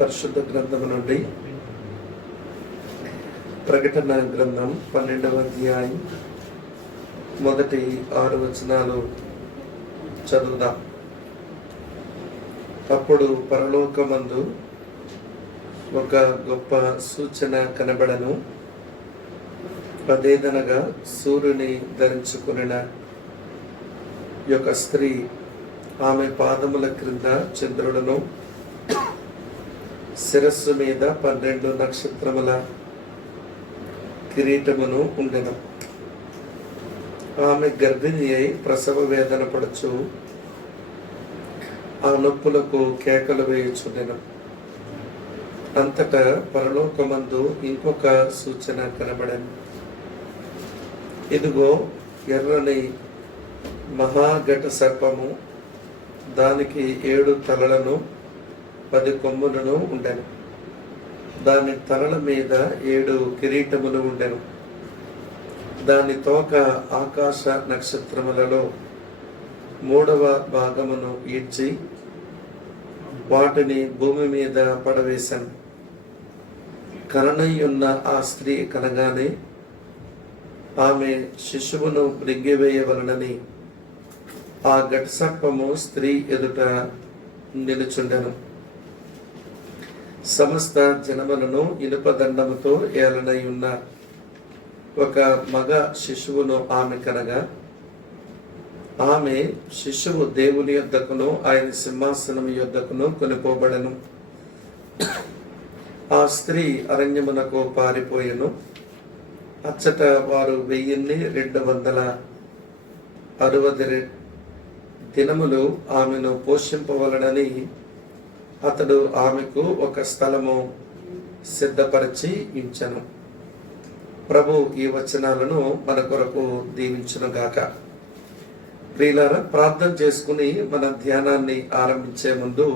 పరిశుద్ధ గ్రంథము నుండి ప్రకటన గ్రంథం 12వ అధ్యాయం మొదటి 6 వచనాలు చదువుదాం. అప్పుడు పరలోకమందు ఒక గొప్ప సూచన కనబడను. అదేదనగా సూర్యుని ధరించుకున్న యొక్క స్త్రీ ఆమె పాదముల క్రింద చంద్రుడును శిరస్సు మీద 12 నక్షత్రముల కిరీటమును ఉండెను. ఆమె గర్భిణి అయి ప్రసవ వేదన పడుచు ఆ నొప్పులకు కేకలు వేయుచుండెను. అంతటా పరలోకమందు ఇంకొక సూచన కనబడెను. ఇదిగో ఎర్రని మహాఘట సర్పము, దానికి 7 తలలను 10 కొమ్ములను ఉండెను. దాని తలల మీద 7 కిరీటములు ఉండెను. దాని తోక ఆకాశ నక్షత్రములలో 3వ భాగమును ఈడ్చి వాటిని భూమి మీద పడవేశాను. కననయ్యున్న ఆ స్త్రీ కనగానే ఆమె శిశువును మృంగివేయవలనని ఆ ఘట సర్పము స్త్రీ ఎదుట నిలుచుండెను. సమస్త జనములను ఇనుప దండముతో ఏలనై ఉన్న ఒక మగ శిశువును ఆమె కనగా, ఆమె శిశువు దేవుని యొద్దకును ఆయన సింహాసనం యొద్దకును కొనిపోబడెను. ఆ స్త్రీ అరణ్యమునకు పారిపోయెను. అచ్చట వారు 1260 దినములు ఆమెను పోషింపవలనని అతడు ఆమెకు ఒక స్థలము సిద్ధపరిచి ఉంచెను. ప్రభు ఈ వచనాలను మన కొరకు దీవించునుగాక. ప్రియులారా, ప్రార్థన చేసుకుని మన ధ్యానాన్ని ఆరంభించే ముందు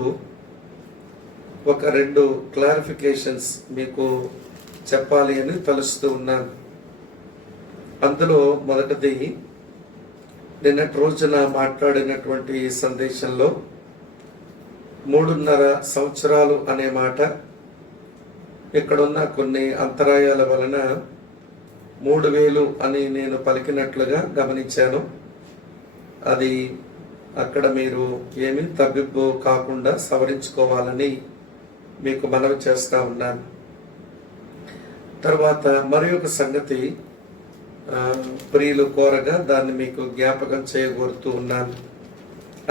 ఒక 2 క్లారిఫికేషన్స్ మీకు చెప్పాలి అని తలుస్తూ ఉన్నాను. అందులో మొదటిది, నిన్నటి రోజున మాట్లాడినటువంటి సందేశంలో 3.5 సంవత్సరాలు అనే మాట ఇక్కడున్న కొన్ని అంతరాయాల వలన 3000 అని నేను పలికినట్లుగా గమనించాను. అది అక్కడ మీరు ఏమీ తగ్గింపు కాకుండా సవరించుకోవాలని మీకు మనవి చేస్తూ ఉన్నాను. తర్వాత మరి ఒక సంగతి ప్రియులు కోరగా దాన్ని మీకు జ్ఞాపకం చేయగోరుతూ ఉన్నాను.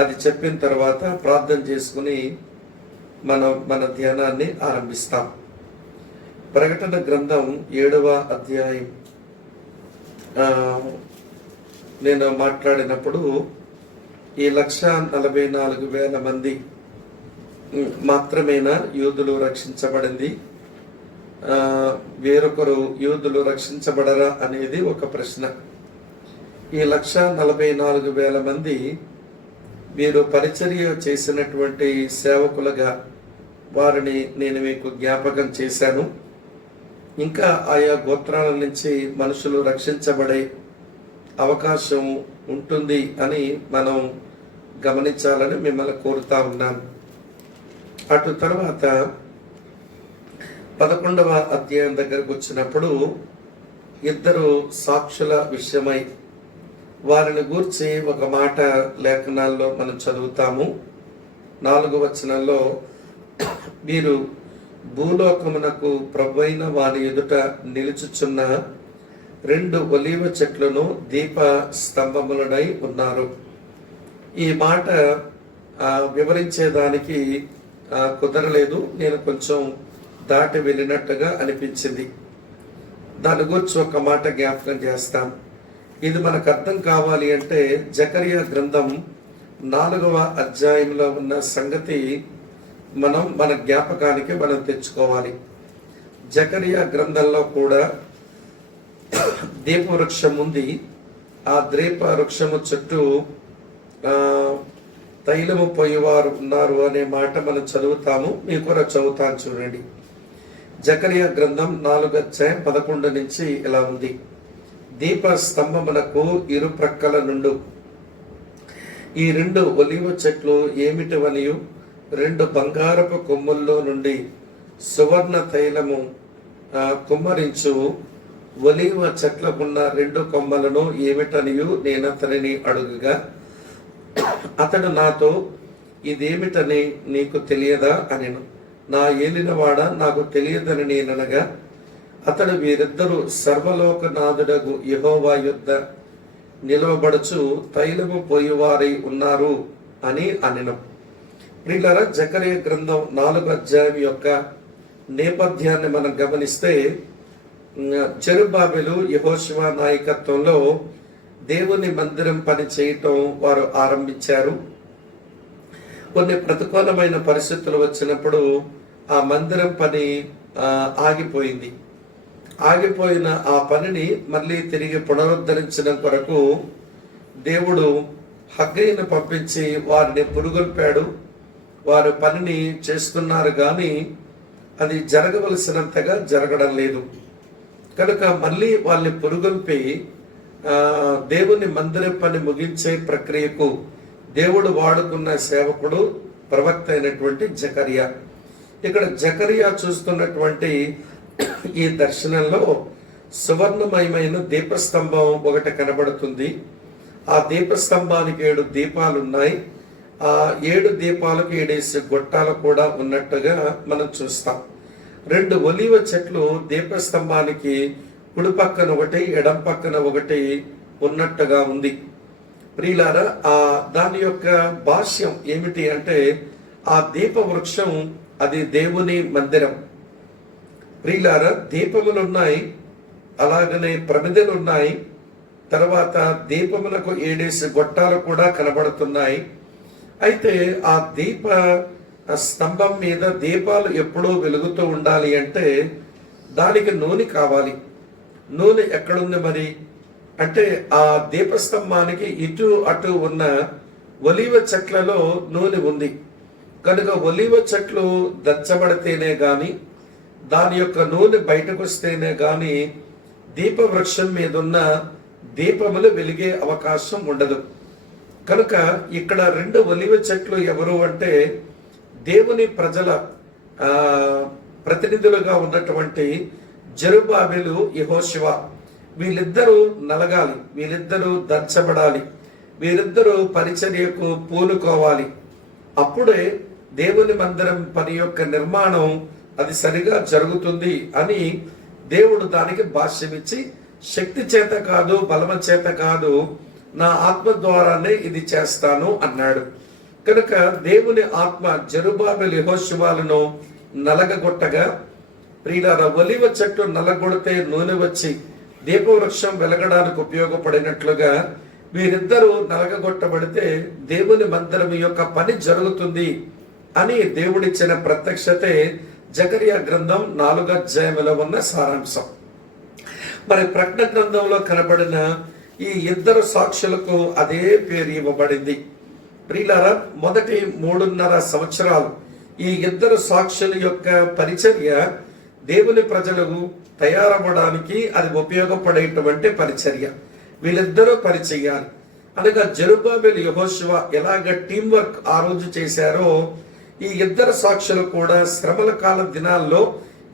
అది చెప్పిన తర్వాత ప్రార్థన చేసుకుని మన ధ్యానాన్ని ఆరంభిస్తాం. ప్రకటన గ్రంథం 7వ అధ్యాయం నేను మాట్లాడినప్పుడు ఈ 1,44,000 మంది మాత్రమేనా యూదులు రక్షించబడింది, వేరొకరు యూదులు రక్షించబడరా అనేది ఒక ప్రశ్న. ఈ 1,44,000 మంది వీరు పరిచర్య చేసినటువంటి సేవకులుగా వారిని నేను మీకు జ్ఞాపకం చేశాను. ఇంకా ఆయా గోత్రాల నుంచి మనుషులు రక్షించబడే అవకాశం ఉంటుంది అని మనం గమనించాలని మిమ్మల్ని కోరుతా ఉన్నాను. అటు తర్వాత 11వ అధ్యాయం దగ్గరకు వచ్చినప్పుడు 2 సాక్షుల విషయమై వారిని గూర్చి ఒక మాట లేఖనాల్లో మనం చదువుతాము. 4వ వచనంలో, వీరు భూలోకమునకు ప్రభువైన వాని ఎదుట నిలుచుచున్న 2 ఒలీవ చెట్లను దీప స్తంభములనై ఉన్నారు. ఈ మాట వివరించేదానికి కుదరలేదు. నేను కొంచెం దాటి వెళ్ళినట్టుగా అనిపించింది. దాని గురించి ఒక మాట జ్ఞాపకం చేస్తాం. ఇది మనకు అర్థం కావాలి అంటే జకరియా గ్రంథం 4వ అధ్యాయంలో ఉన్న సంగతి మన జ్ఞాపకానికి మనం తెచ్చుకోవాలి. జకరియా గ్రంథంలో కూడా దీపవృక్షం ఉంది. ఆ దీప వృక్షము చుట్టూ తైలము పోయేవారు ఉన్నారు అనే మాట మనం చదువుతాము. మీకు కూడా చదువుతాను, చూడండి. జకరియా గ్రంథం 4వ అధ్యాయం 11 నుంచి ఇలా ఉంది. దీప స్తంభమునకు ఇరు ప్రక్కల నుండు ఈ 2 ఒలీవ చెట్లు ఏమిటివనియు 2 బంగారపు కొమ్ముల్లో నుండి సువర్ణ తైలము కుమ్మరించు ఒలీవ చెట్లకున్న 2 కొమ్మలను ఏమిటనియు నేను అతనిని అడుగుగా, అతడు నాతో, ఇదేమిటని నీకు తెలియదా అనెను. నా ఏలినవాడ, నాకు తెలియదని నేననగా, అతడు, వీరిద్దరూ సర్వలోకనాథుడగు యెహోవా యుద్ధ నిలవబడుచు తైలము పోయివారై ఉన్నారు అని అనెను. ప్రియులారా, జకరియా గ్రంథం 4వ అధ్యాయం యొక్క నేపథ్యాన్ని మనం గమనిస్తే, జెరుబ్బాబెలు యెహోషువ నాయకత్వంలో దేవుని మందిరం పని చేయటం వారు ఆరంభించారు. కొన్ని ప్రతికూలమైన పరిస్థితులు వచ్చినప్పుడు ఆ మందిరం పని ఆగిపోయింది. ఆగిపోయిన ఆ పనిని మళ్ళీ తిరిగి పునరుద్ధరించడం కొరకు దేవుడు హగ్గయిని పంపించి వారిని పురుగొల్పాడు. వారు పనిని చేస్తున్నారు కానీ అది జరగవలసినంతగా జరగడం లేదు. కనుక మళ్ళీ వాళ్ళని పురుగొల్పి దేవుని మందిరం పని ముగించే ప్రక్రియకు దేవుడు వాడుకున్న సేవకుడు ప్రవక్త అయినటువంటి జకరియా. ఇక్కడ జకరియా చూస్తున్నటువంటి ఈ దర్శనంలో సువర్ణమయమైన దీపస్తంభం ఒకటి కనబడుతుంది. ఆ దీపస్తంభానికి 7 దీపాలు ఉన్నాయి. ఆ 7 దీపాలకు 7 గొట్టాలు కూడా ఉన్నట్టుగా మనం చూస్తాం. 2 ఒలీవ చెట్లు దీపస్తంభానికి కుడి పక్కన ఒకటి, ఎడం పక్కన ఒకటి ఉన్నట్టుగా ఉంది. ప్రియులారా, దాని యొక్క భాష్యం ఏమిటి అంటే, ఆ దీప వృక్షం అది దేవుని మందిరం. ప్రియులారా, దీపములున్నాయి, అలాగనే ప్రమిదలు ఉన్నాయి, తర్వాత దీపములకు 7 గొట్టాలు కూడా కనబడుతున్నాయి. అయితే ఆ దీప స్తంభం మీద దీపాలు ఎప్పుడూ వెలుగుతూ ఉండాలి అంటే దానికి నూనె కావాలి. నూనె ఎక్కడుంది మరి అంటే, ఆ దీపస్తంభానికి ఇటు అటు ఉన్న ఒలీవ చెట్లలో నూనె ఉంది. కనుక ఒలీవ చెట్లు దచ్చబడితేనే గాని, దాని యొక్క నూనె బయటకు వస్తేనే గాని దీప వృక్షం మీద ఉన్న దీపములు వెలిగే అవకాశం ఉండదు. కనుక ఇక్కడ 2 ఒలీవ చెట్లు ఎవరు అంటే దేవుని ప్రజల ప్రతినిధులుగా ఉన్నటువంటి జెరుబ్బాబెలు, యెహోషువ. వీళ్ళిద్దరూ నలగాలి, వీళ్ళిద్దరూ దంచబడాలి, వీరిద్దరూ పరిచర్యకు పూనుకోవాలి. అప్పుడే దేవుని మందిరం పని యొక్క నిర్మాణం అది సరిగా జరుగుతుంది అని దేవుడు దానికి భాష్యమిచ్చి, శక్తి చేత కాదు, బలమ చేత కాదు, నా ఆత్మ ద్వారానే ఇది చేస్తాను అన్నాడు. కనుక దేవుని ఆత్మ జెరుబ్బాబెలు, యెహోషువలను నలగగొట్టగా, ప్రియులారా, ఒలీవ చెట్టు నలగొడితే నూనె వచ్చి దీపవృక్షం వెలగడానికి ఉపయోగపడినట్లుగా వీరిద్దరూ నలగగొట్టబడితే దేవుని మందిరం యొక్క పని జరుగుతుంది అని దేవుడిచ్చిన ప్రత్యక్షతే జకరియా గ్రంథం 4వ అధ్యాయంలో ఉన్న సారాంశం. మరి ప్రకటన గ్రంథంలో కనబడిన ఈ 2 సాక్షులకు అదే పేరు ఇవ్వబడింది. ప్రియులారా, మొదటి 3.5 సంవత్సరాలు ఈ 2 సాక్షుల యొక్క పరిచర్య దేవుని ప్రజలకు తయారవ్వడానికి అది ఉపయోగపడేటువంటి పరిచర్య. వీళ్ళిద్దరూ పరిచయాలి. అనగా జెరుబ్బాబెలు, యెహోషువ ఎలాగ టీం వర్క్ ఆ రోజు చేశారో, ఈ 2 సాక్షులు కూడా శ్రమల కాల దినాల్లో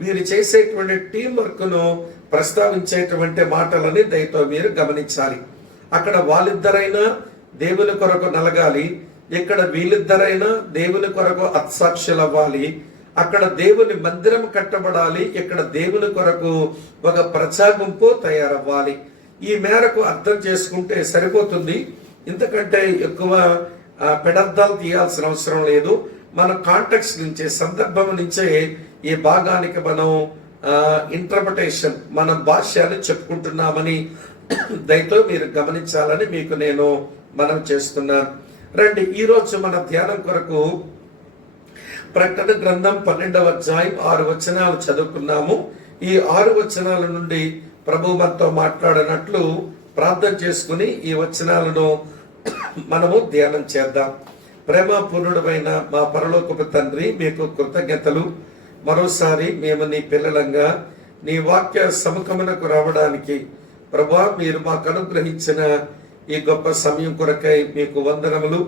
వీరు చేసేటువంటి టీం వర్క్ను ప్రస్తావించేటువంటి మాటలని దయతో మీరు గమనించాలి. అక్కడ వాళ్ళిద్దరైనా దేవుని కొరకు నలగాలి, ఇక్కడ వీళ్ళిద్దరైనా దేవుని కొరకు అత్సాక్షులు అవ్వాలి. అక్కడ దేవుని మందిరం కట్టబడాలి, ఇక్కడ దేవుని కొరకు ఒక ప్రజాగుంపు తయారవ్వాలి. ఈ మేరకు అర్థం చేసుకుంటే సరిపోతుంది. ఇంతకంటే ఎక్కువ పెడర్థాలు తీయాల్సిన అవసరం లేదు. మన కాంటెక్స్ట్ నుంచే, సందర్భం నుంచే ఈ భాగానికి మనం ఇంటర్ప్రిటేషన్, మన భాష్యాన్ని చెప్పుకుంటున్నామని దయతో మీరు గమనించాలని మీకు నేను మనం చేస్తున్నాను. రండి, ఈరోజు మన ధ్యానం కొరకు ప్రకటన గ్రంథం 12వ అధ్యాయం 6 వచనాలు చదువుకున్నాము. ఈ 6 వచనాల నుండి ప్రభు మనతో మాట్లాడినట్లు ప్రార్థన చేసుకుని ఈ వచనాలను మనము ధ్యానం చేద్దాం. ప్రేమపూర్ణుడమైన మా పరలోకపు తండ్రి, మీకు కృతజ్ఞతలు. మరోసారి మేము నీ పిల్లలంగా నీ వాక్య సముఖమునకు రావడానికి ప్రభా మీరు మాకు అనుగ్రహించిన ఈ గొప్ప సమయం కొరకై మీకు వందనములు.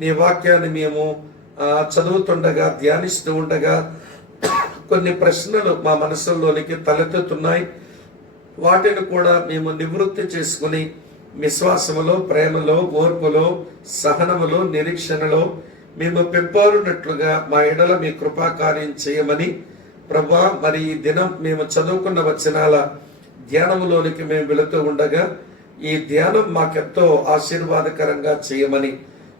నీ వాక్యాన్ని మేము చదువుతుండగా, ధ్యానిస్తూ ఉండగా కొన్ని ప్రశ్నలు మా మనసుల్లోనికి తలెత్తుతున్నాయి. వాటిని కూడా మేము నివృత్తి చేసుకుని విశ్వాసములో, ప్రేమలో, ఓర్పులో, సహనములో, నిరీక్షణలో మేము పెంపారున్నట్లుగా మా ఎడల మీ కృపాకార్యం చేయమని ప్రభా, మరి ఈ దినం మేము చదువుకున్న వచనాల ధ్యానములోనికి మేము వెళుతూ ఉండగా ఈ ధ్యానం మాకెంతో ఆశీర్వాదకరంగా చేయమని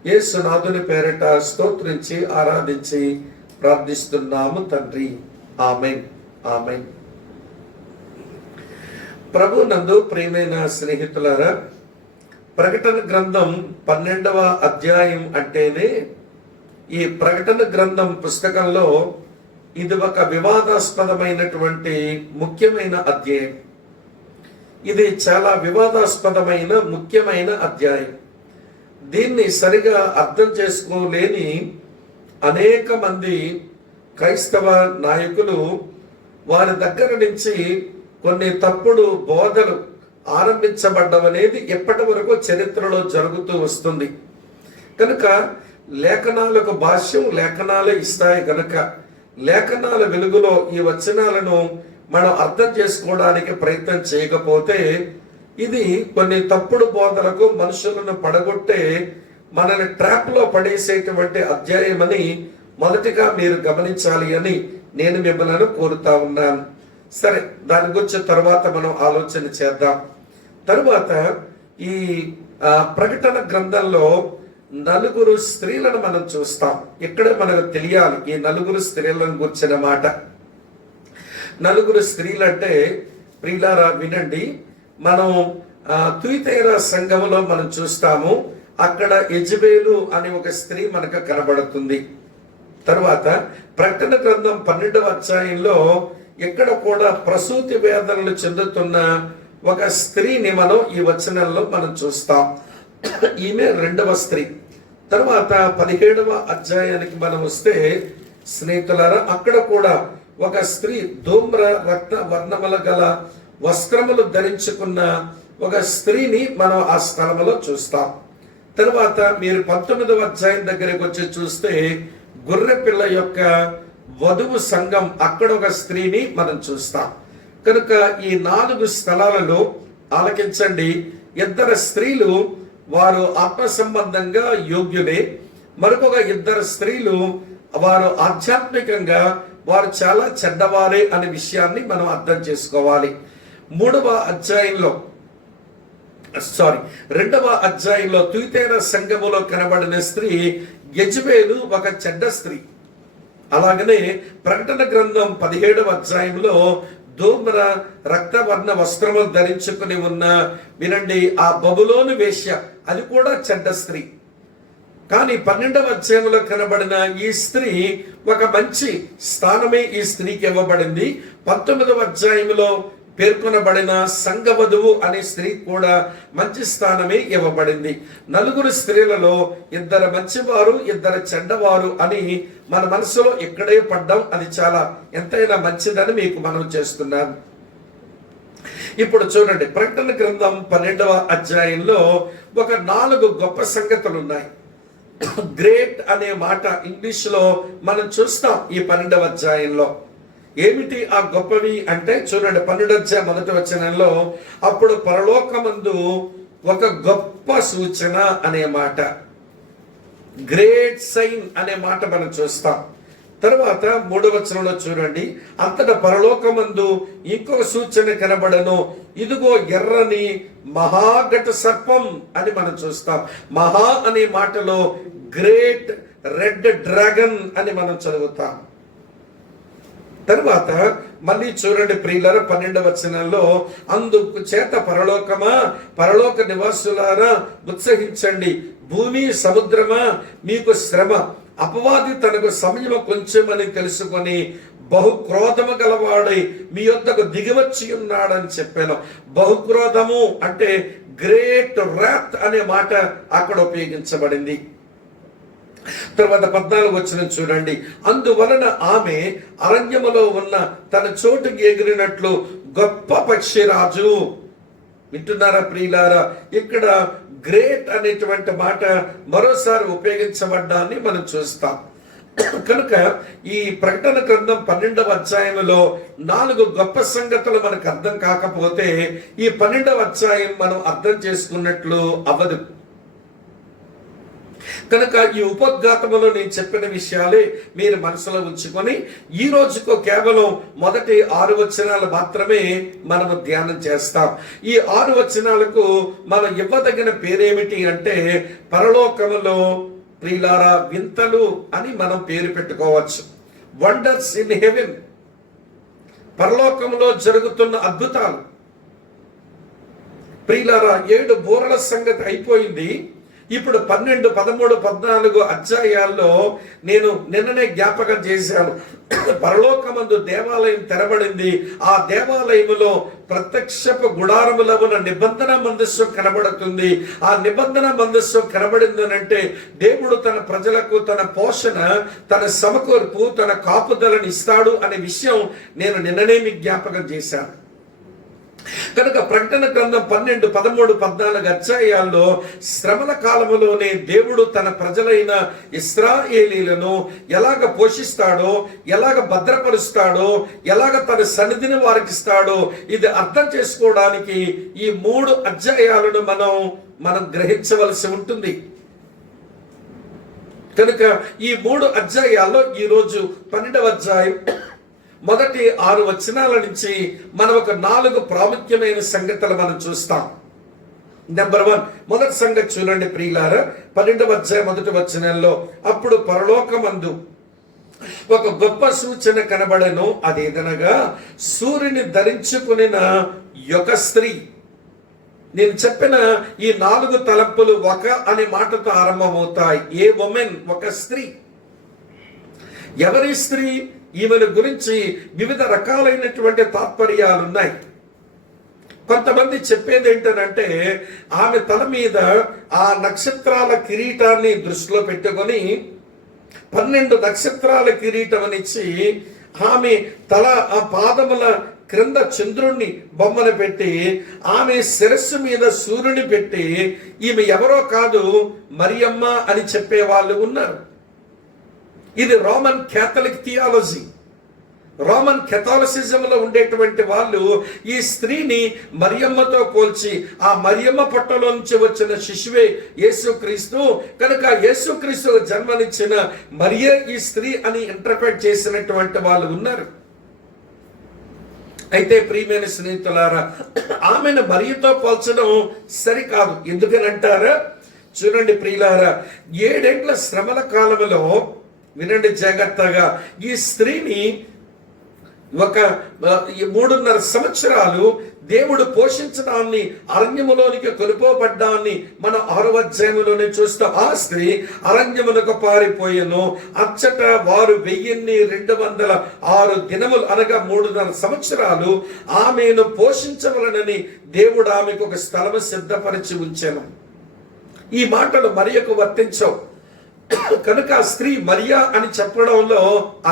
యేసునాథుని పేరిట స్తోత్రించి ఆరాధించి ప్రార్థిస్తున్నాము తండ్రి. ఆమేన్, ఆమేన్. ప్రభు నందు ప్రియమైన స్నేహితులారా, ప్రకటన గ్రంథం 12వ అధ్యాయం అంటేనే ఈ ప్రకటన గ్రంథం పుస్తకంలో ఇది ఒక వివాదాస్పదమైనటువంటి ముఖ్యమైన అధ్యాయం. ఇది చాలా వివాదాస్పదమైన ముఖ్యమైన అధ్యాయం. దీన్ని సరిగా అర్థం చేసుకోలేని అనేక మంది క్రైస్తవ నాయకులు వారి దగ్గర నుంచి కొన్ని తప్పుడు బోధలు ఆరంభించబడ్డం అనేది ఎప్పటి వరకు చరిత్రలో జరుగుతూ వస్తుంది. కనుక లేఖనాలకు భాష్యం లేఖనాలే ఇస్తాయి. కనుక లేఖనాల వెలుగులో ఈ వచనాలను మనం అర్థం చేసుకోవడానికి ప్రయత్నం చేయకపోతే ఇది కొన్ని తప్పుడు బోధలకు మనుషులను పడగొట్టే, మనల్ని ట్రాప్లో పడేసేటువంటి అధ్యాయం అని మొదటిగా మీరు గమనించాలి అని నేను మిమ్మల్ని కోరుతా ఉన్నాను. సరే, దాని గురించి తర్వాత మనం ఆలోచన చేద్దాం. తరువాత ఈ ప్రకటన గ్రంథంలో నలుగురు స్త్రీలను మనం చూస్తాం. ఇక్కడ మనకు తెలియాలి ఈ నలుగురు స్త్రీలను గురించిన మాట. నలుగురు స్త్రీలంటే ప్రియులారా వినండి, మనం తుయితైర సంఘములో మనం చూస్తాము. అక్కడ యెజబేలు అనే ఒక స్త్రీ మనకు కనబడుతుంది. తరువాత ప్రకటన గ్రంథం 12వ అధ్యాయంలో ఇక్కడ కూడా ప్రసూతి వేదనలు చెందుతున్న ఒక స్త్రీని మనం ఈ వచనంలో మనం చూస్తాం. ఈమె రెండవ స్త్రీ. తర్వాత 17వ అధ్యాయానికి మనం వస్తే స్నేహితులారా, అక్కడ కూడా ఒక స్త్రీ ధూమ్ర రక్త వర్ణముల గల వస్త్రములు ధరించుకున్న ఒక స్త్రీని మనం ఆ స్థలంలో చూస్తాం. తర్వాత మీరు 19వ అధ్యాయం దగ్గరికి వచ్చి చూస్తే గొర్రె పిల్ల యొక్క వధువు సంఘం, అక్కడ ఒక స్త్రీని మనం చూస్తాం. కనుక ఈ 4 స్థలాలలో ఆలకించండి. ఇద్దరు స్త్రీలు వారు ఆత్మ సంబంధంగా యోగ్యులే, మరొక ఇద్దరు స్త్రీలు వారు ఆధ్యాత్మికంగా వారు చాలా చెడ్డవారే అనే విషయాన్ని మనం అర్థం చేసుకోవాలి. 2వ అధ్యాయంలో తుయితైర సంఘములో కనబడిన స్త్రీ యెజబేలు ఒక చెడ్డ స్త్రీ. అలాగనే ప్రకటన గ్రంథం 17వ అధ్యాయంలో ధూమ్ర రక్తవర్ణ వస్త్రములు ధరించుకుని ఉన్న వినండి ఆ బబులోను వేశ్య, అది కూడా చెడ్డ స్త్రీ. కానీ 12వ అధ్యాయంలో కనబడిన ఈ స్త్రీ ఒక మంచి స్థానమే ఈ స్త్రీకి ఇవ్వబడింది. 19వ అధ్యాయంలో పేర్కొనబడిన సంఘవధువు అనే స్త్రీ కూడా మంచి స్థానమే ఇవ్వబడింది. నలుగురు స్త్రీలలో ఇద్దరు మంచివారు, ఇద్దరు చెడ్డవారు అని మన మనసులో ఇక్కడే పడ్డం అది చాలా ఎంతైనా మంచిదని మీకు మనం చేస్తున్నాను. ఇప్పుడు చూడండి, ప్రకటన గ్రంథం 12వ అధ్యాయంలో ఒక 4 గొప్ప సంగతులు ఉన్నాయి. గ్రేట్ అనే మాట ఇంగ్లీష్ లో మనం చూస్తాం ఈ 12వ అధ్యాయంలో. ఏమిటి ఆ గొప్పవి అంటే చూడండి, 12వ అధ్యాయం 1వ వచనంలో అప్పుడు పరలోకమందు ఒక గొప్ప సూచన అనే మాట, గ్రేట్ సైన్ అనే మాట మనం చూస్తాం. తర్వాత 3వ వచనంలో చూడండి, అంతటా పరలోకమందు ఇంకొక సూచన కనబడను, ఇదిగో ఎర్రని మహాఘట సర్పం అని మనం చూస్తాం. మహా అనే మాటలో గ్రేట్ రెడ్ డ్రాగన్ అని మనం చదువుతాం. తర్వాత మళ్ళీ చూడండి ప్రియులారా, 12వ వచనంలో అందుకు చేత పరలోకమా, పరలోక నివాసులారా ఉత్సహించండి, భూమి సముద్రమా మీకు శ్రమ, అపవాది తనకు సమయం కొంచెమని తెలుసుకొని బహుక్రోధము గలవాడై మీ యొద్దకు దిగివచ్చి ఉన్నాడని చెప్పాను. బహుక్రోధము అంటే గ్రేట్ రాత్ అనే మాట అక్కడ ఉపయోగించబడింది. తర్వాత 14వ వచనం చూడండి, అందువలన ఆమె అరణ్యములో ఉన్న తన చోటుకి ఎగిరినట్లు గొప్ప పక్షిరాజు. వింటున్నారా ప్రియులారా, ఇక్కడ గ్రేట్ అనేటువంటి మాట మరోసారి ఉపయోగించబడ్డాన్ని మనం చూస్తాం. కనుక ఈ ప్రకటన గ్రంథం 12వ అధ్యాయంలో 4 గొప్ప సంగతులు మనకు అర్థం కాకపోతే ఈ 12వ అధ్యాయం మనం అర్థం చేసుకున్నట్లు అవ్వదు. కనుక ఈ ఉపోద్ఘాతములో నేను చెప్పిన విషయాలే మీరు మనసులో ఉంచుకొని ఈ రోజుకు కేవలం మొదటి 6 వచనాలు మాత్రమే మనము ధ్యానం చేస్తాం. ఈ 6 వచనాలకు మనం ఇవ్వదగిన పేరేమిటి అంటే పరలోకములో ప్రియులారా వింతలు అని మనం పేరు పెట్టుకోవచ్చు. వండర్స్ ఇన్ హెవెన్, పరలోకంలో జరుగుతున్న అద్భుతాలు. ప్రియులారా 7 బూరల సంగతి అయిపోయింది. ఇప్పుడు 12, 13, 14 అధ్యాయాల్లో నేను నిన్ననే జ్ఞాపకం చేశాను. పరలోకమందు దేవాలయం తెరబడింది. ఆ దేవాలయములో ప్రత్యక్షపు గుడారములో ఉన్న నిబంధన మందస్సు కనబడుతుంది. ఆ నిబంధన మందస్సు కనబడిందనంటే దేవుడు తన ప్రజలకు తన పోషణ, తన సమకూర్పు, తన కాపుదలను ఇస్తాడు అనే విషయం నేను నిన్ననే మీకు జ్ఞాపకం చేశాను. కనుక ప్రకటన గ్రంథం 12, 13, 14 అధ్యాయాల్లో శ్రమల కాలములోనే దేవుడు తన ప్రజలైన ఇశ్రాయేలీలను ఎలాగ పోషిస్తాడో, ఎలాగ భద్రపరుస్తాడో, ఎలాగ తన సన్నిధిని వారికి ఇస్తాడో ఇది అర్థం చేసుకోవడానికి ఈ 3 అధ్యాయాలను మనం గ్రహించవలసి ఉంటుంది. కనుక ఈ 3 అధ్యాయాల్లో ఈరోజు 12వ అధ్యాయం మొదటి 6 వచనాల నుంచి మనం ఒక 4 ప్రాముఖ్యమైన సంగతులు మనం చూస్తాం. నెంబర్ 1, మొదటి సంగతి చూడండి ప్రియులారా, 12వ అధ్యాయం 1వ వచనంలో అప్పుడు పరలోకమందు ఒక గొప్ప సూచన కనబడెను. అదేదనగా సూర్యుని ధరించుకునిన ఒక స్త్రీ. నేను చెప్పిన ఈ 4 తలంపులు ఒక అనే మాటతో ఆరంభమవుతాయి. ఏ ఉమెన్, ఒక స్త్రీ. ఎవరి స్త్రీ? ఈమెను గురించి వివిధ రకాలైనటువంటి తాత్పర్యాలు ఉన్నాయి. కొంతమంది చెప్పేది ఏంటంటే ఆమె తల మీద ఆ నక్షత్రాల కిరీటాన్ని దృష్టిలో పెట్టుకొని 12 నక్షత్రాల కిరీటం అనిచ్చి ఆమె తల ఆ పాదముల క్రింద చంద్రుణ్ణి బొమ్మను పెట్టి ఆమె శిరస్సు మీద సూర్యుని పెట్టి ఈమె ఎవరో కాదు మరియమ్మ అని చెప్పే వాళ్ళు ఉన్నారు. ఇది రోమన్ క్యాథలిక్ థియాలజీ. రోమన్ కెథాలిసిజంలో ఉండేటువంటి వాళ్ళు ఈ స్త్రీని మరియమ్మతో పోల్చి ఆ మరియమ్మ పొట్టలో నుంచి వచ్చిన శిశువే యేసుక్రీస్తు, కనుక యేసుక్రీస్తు జన్మనిచ్చిన మరియే ఈ స్త్రీ అని ఇంటర్ప్రెట్ చేసినటువంటి వాళ్ళు ఉన్నారు. అయితే ప్రియమైన స్నేహితులారా, ఆమెను మరియతో పోల్చడం సరికాదు. ఎందుకనంటారా? చూడండి ప్రియులారా, 7 ఏండ్ల శ్రమల కాలంలో వినండి జాగ్రత్తగా, ఈ స్త్రీని ఒక 3.5 సంవత్సరాలు దేవుడు పోషించడాన్ని, అరణ్యములోనికి కొనుపోబడ్డాన్ని మనం 6వ అధ్యాయంలోనే చూస్తాం. ఆ స్త్రీ అరణ్యమునకు పారిపోయెను. అచ్చట వారు 1206 దినములు అనగా 3.5 సంవత్సరాలు ఆమెను పోషించవలనని దేవుడు ఆమెకు ఒక స్థలము సిద్ధపరిచి ఉంచెను. ఈ మాటలు మరియకు వర్తించవు. కనుక ఆ స్త్రీ మరియా అని చెప్పడంలో